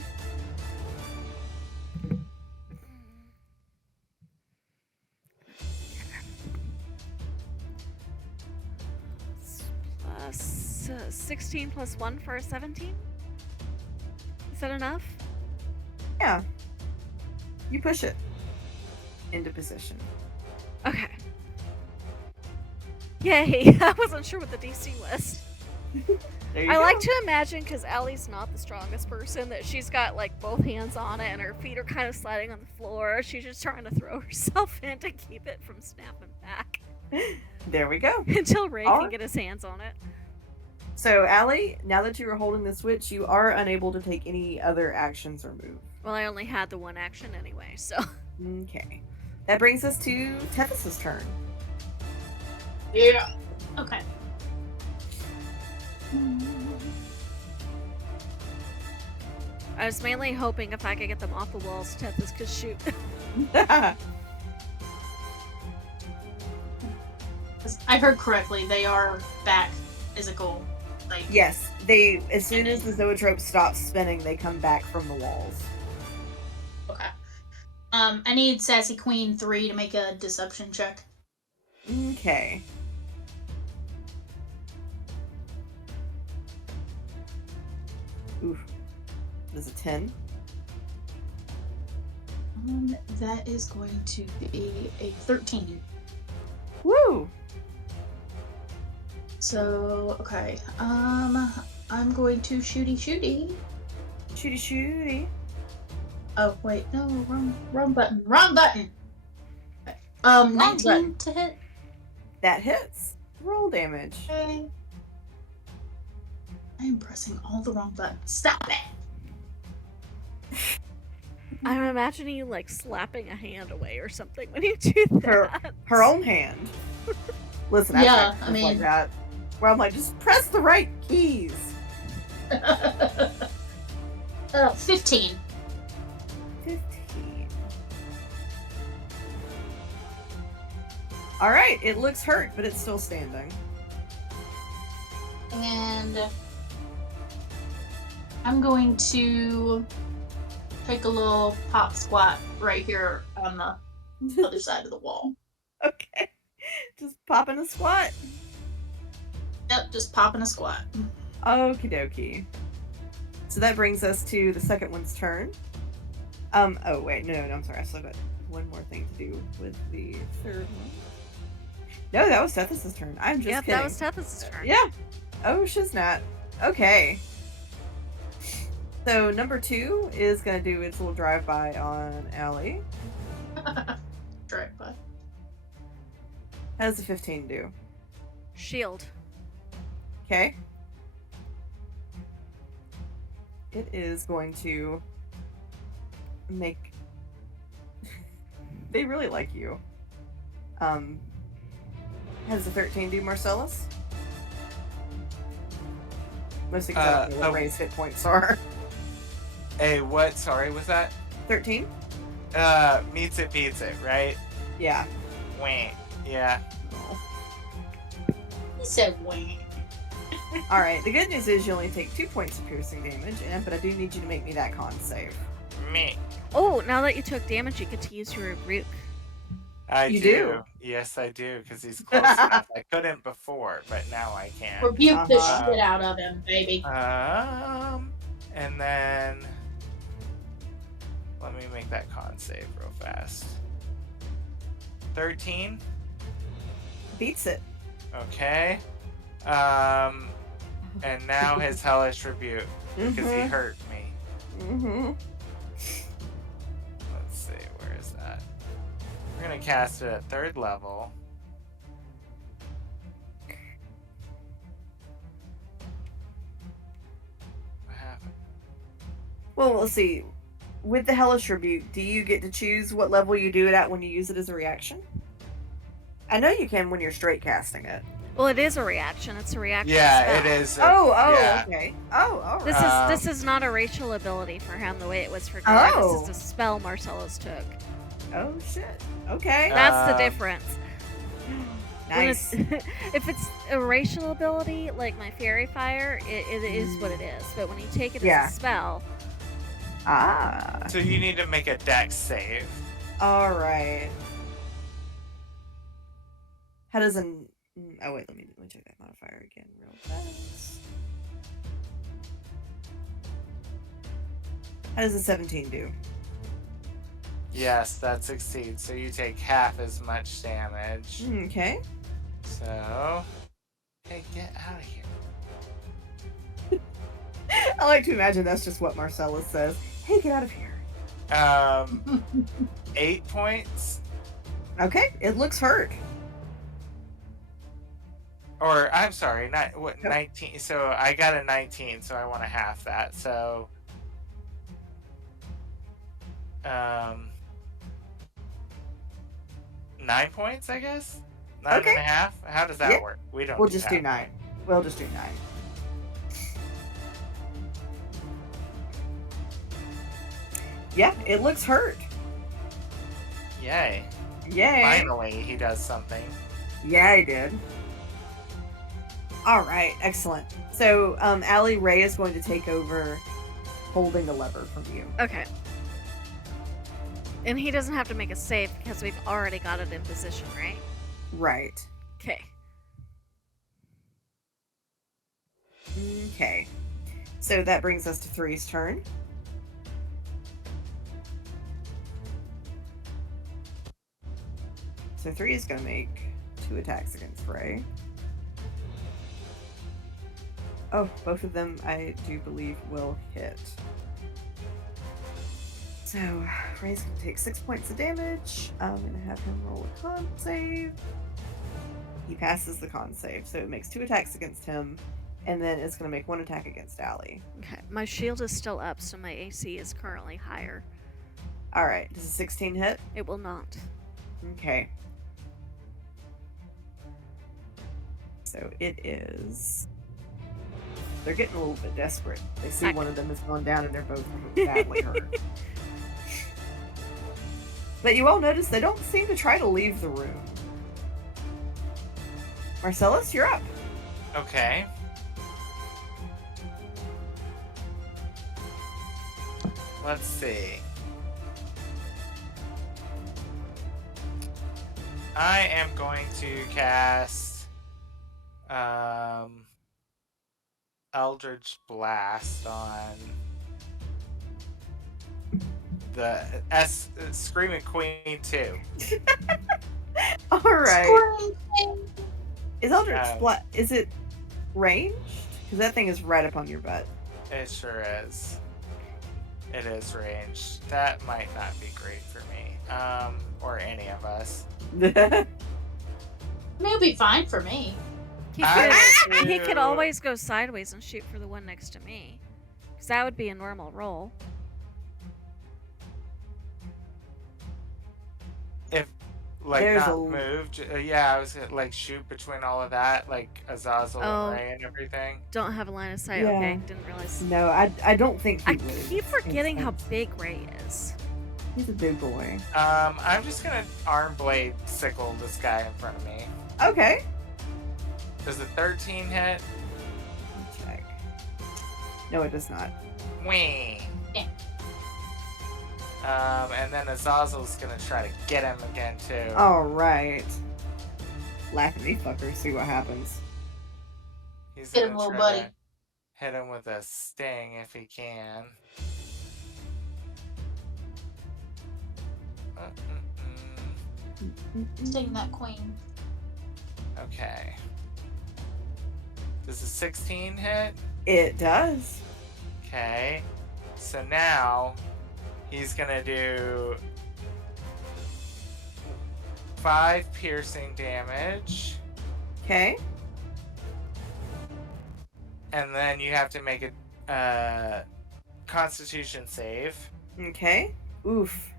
Plus 16 plus 1 for a 17? Is that enough? Yeah. You push it into position. Okay. Yay! I wasn't sure what the DC was. There you I go. like to imagine, because Allie's not the strongest person, that she's got like both hands on it and her feet are kind of sliding on the floor. She's just trying to throw herself in to keep it from snapping back. There we go. Until Ray can get his hands on it. So, Allie, now that you are holding the switch, you are unable to take any other actions or move. Well, I only had the one action anyway, so. Okay. That brings us to Tethys' turn. Yeah. Okay. I was mainly hoping if I could get them off the walls, Tethys could shoot. I heard correctly. They are back physical. Like Yes, they as soon as the zoetrope stops spinning, they come back from the walls. okay. I need Sassy Queen 3 to make a deception check. Okay. Oof. There's a 10. That is going to be a 13. Woo! So, okay. I'm going to shooty. Shooty. Oh, wait, no, wrong button. Wrong button! 19 button. to hit. That hits. Roll damage. Okay. I am pressing all the wrong buttons. Stop it! I'm imagining you like slapping a hand away or something when you do that. Her own hand. Listen, Yeah, I mean, like that. Where I'm like, just press the right keys. 15. 15. All right, it looks hurt, but it's still standing. And I'm going to take a little pop squat right here on the other side of the wall. Okay, just popping a squat. Yep, just popping a squat. Okie dokie. So that brings us to the second one's turn. Oh wait, no, I'm sorry. I still got one more thing to do with the third one. No, that was Tethys' turn. I'm just kidding. That was Tethys' turn. Yeah. Oh, shiznat. Okay. So number 2 is gonna do its little drive-by on Allie. Drive by. How does the 15 do? Shield. Okay. It is going to make... They really like you. How does the 13 do, Marcellus? Mostly because I don't know what Ray's hit points are. A what? Sorry, was that? 13? Meets it, beats it, right? Yeah. Wait. Yeah. He said wait. Alright, the good news is you only take 2 points of piercing damage, but I do need you to make me that con save. Me. Oh, now that you took damage, you get to use your rebuke. You do? Yes, I do, because he's close enough. I couldn't before, but now I can. Rebuke the shit out of him, baby. And then... Let me make that con save real fast. 13? Beats it. Okay. And now his hellish rebuke, because he hurt me. Let's see, where is that? We're gonna cast it at 3rd level. What happened? Well, let's see. With the hellish rebuke, do you get to choose what level you do it at when you use it as a reaction? I know you can when you're straight casting it. Well, it is a reaction. It's a reaction. Yeah, spell. it is. Yeah. Okay. Oh, all right. This is not a racial ability for him the way it was for Greg. Oh. This is a spell Marcellus took. Oh shit. Okay. That's the difference. Nice. If it's a racial ability, like my Fairy Fire, it is what it is. But when you take it as a spell... So you need to make a dex save. All right. How does an... Oh, wait, let me check that modifier again real fast. How does a 17 do? Yes, that succeeds. So you take half as much damage. Okay. So... Hey, get out of here. I like to imagine that's just what Marcellus says. Hey, get out of here. 8 points. Okay, it looks hurt. Or, I'm sorry, 19. So I got a 19, so I want to half that. So, 9 points, I guess? 9 and a half? How does that work? We'll just do 9. We'll just do 9. Yeah, it looks hurt. Yay. Yay. Finally, he does something. Yeah, he did. All right, excellent. So, Allie, Ray is going to take over holding the lever from you. Okay. And he doesn't have to make a save because we've already got it in position, right? Right. Okay. Okay. So that brings us to 3's turn. So 3 is going to make 2 attacks against Ray. Oh, both of them, I do believe, will hit. So, Ray's going to take 6 points of damage. I'm going to have him roll a con save. He passes the con save, so it makes 2 attacks against him, and then it's going to make 1 attack against Allie. Okay. My shield is still up, so my AC is currently higher. Alright, does a 16 hit? It will not. Okay. So it is... They're getting a little bit desperate. They see one of them has gone down and they're both badly hurt. But you all notice they don't seem to try to leave the room. Marcellus, you're up. Okay. Let's see. I am going to cast Eldritch Blast on the Screaming Queen 2. Alright. Is Eldritch Blast... Is it ranged? Because that thing is right up on your butt. It sure is. It is ranged. That might not be great for me. Or any of us. It'll be fine for me. He could always go sideways and shoot for the one next to me. Because that would be a normal roll. If, like, There's not moved. Yeah, I was gonna, like, shoot between all of that, like, Azazel and Ray and everything. Don't have a line of sight. Yeah. Okay, didn't realize. No, I don't think he I would. keep forgetting how big Ray is. He's a big boy. I'm just gonna arm blade sickle this guy in front of me. Okay. Does a 13 hit? Check. No, it does not. Wing. Yeah. And then Azazel's gonna try to get him again too. Alright. Laugh at me, fucker. See what happens. He's Get gonna him, little try buddy. to hit him with a sting if he can. Taking that queen. Okay. Does a 16 hit? It does. Okay. So now he's gonna do 5 piercing damage. Okay. And then you have to make a Constitution save. Okay. Oof.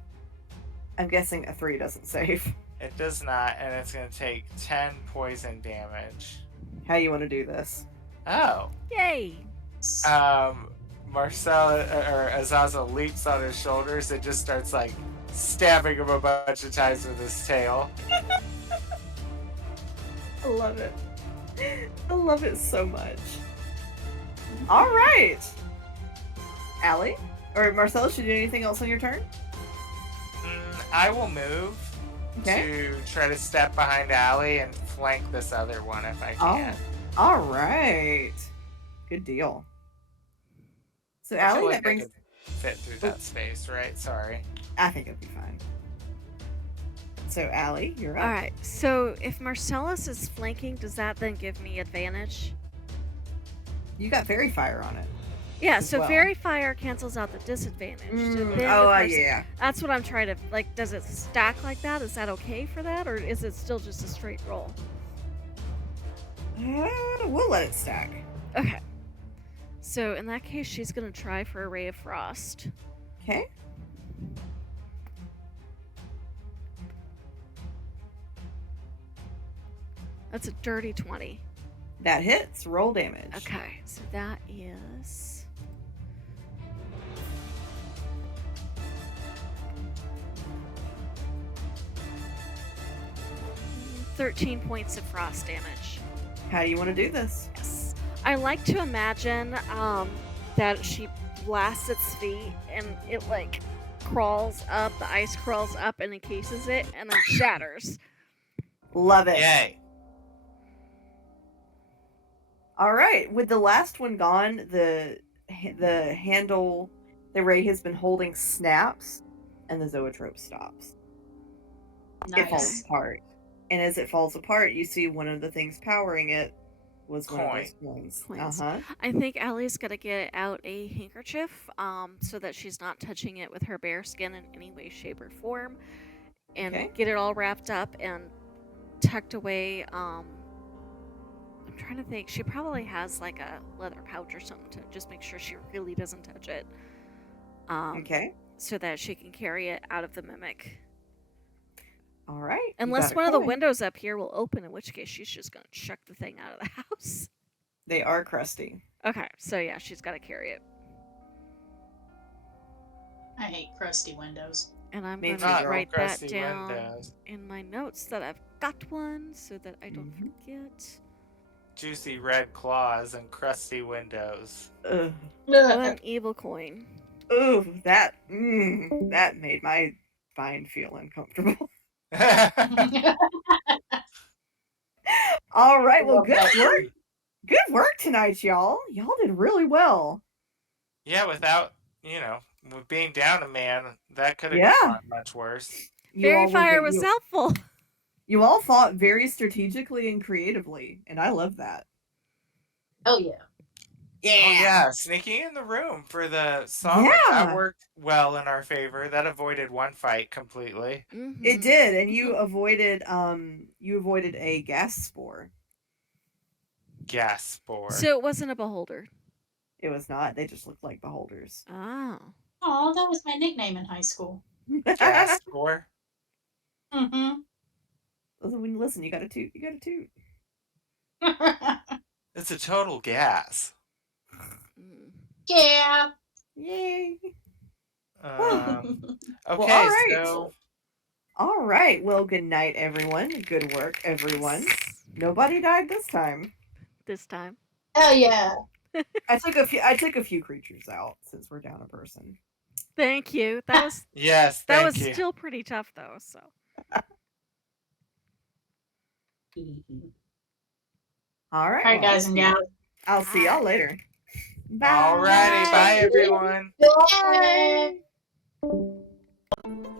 I'm guessing a 3 doesn't save. It does not, and it's going to take 10 poison damage. How you want to do this? Oh. Yay! Marcel or Azazel leaps on his shoulders and just starts like stabbing him a bunch of times with his tail. I love it. I love it so much. All right. Allie? Or Marcella, should you do anything else on your turn? I will move to try to step behind Allie and flank this other one if I can. Oh, all right. Good deal. So I Allie, feel like that brings... I could fit through that space, right? Sorry. I think it'll be fine. So Allie, you're up. Alright, so if Marcellus is flanking, does that then give me advantage? You got Fairy Fire on it. Yeah, as so well. Fairy Fire cancels out the disadvantage. So then Yeah. That's what I'm trying to, like, does it stack like that? Is that okay for that? Or is it still just a straight roll? We'll let it stack. Okay. So in that case, she's going to try for a Ray of Frost. Okay. That's a dirty 20. That hits. Roll damage. Okay, so that is 13 points of frost damage. How do you want to do this? Yes. I like to imagine that she blasts its feet and it like crawls up, the ice crawls up and encases it and then shatters. Love it. Yay. All right. With the last one gone, the handle the ray has been holding snaps, and the zoetrope stops. It falls Nice. apart. And as it falls apart, you see one of the things powering it was one of Coin. those coins. Coins. Uh-huh. I think Allie's got to get out a handkerchief so that she's not touching it with her bare skin in any way, shape, or form. And Okay. get it all wrapped up and tucked away. I'm trying to think. She probably has like a leather pouch or something to just make sure she really doesn't touch it. Okay. So that she can carry it out of the mimic. All right. You Unless got a one of the coin. windows up here will open, in which case she's just going to chuck the thing out of the house. They are crusty. Okay, so yeah, she's got to carry it. I hate crusty windows. And I'm Me going too, to Not girl. write that crusty down windows. in my notes that I've got one so that I don't Mhm. forget. Juicy red claws and crusty windows. Ugh. One evil coin. Ooh, that made my spine feel uncomfortable. All right, well, Love good that. work. Good work tonight, y'all. Y'all did really well. Yeah, without, with being down a man, that could have Yeah. gone much worse. You all Fairy were fire good- was you, helpful. you all fought very strategically and creatively, and I love that. Oh yeah. Oh yeah, sneaking in the room for the song. That Yeah. worked well in our favor. That avoided one fight completely. Mhm. It did, and you avoided a gas spore. Gas spore. So it wasn't a beholder. It was not. They just looked like beholders. Oh. Oh, that was my nickname in high school. Gas spore. Mm-hmm. Listen, you got to toot. You got to toot. It's a total gas. Mm. Yeah. Yay. Okay, all right. so All right. Well, good night, everyone. Good work, everyone. Nobody died this time. This time. Oh yeah. I took a few creatures out since we're down a person. Thank you. That was yes, that thank was you. still pretty tough though, so. All right. All right, well, guys and gals. I'll see y'all later. Bye. Alrighty, bye everyone. Bye.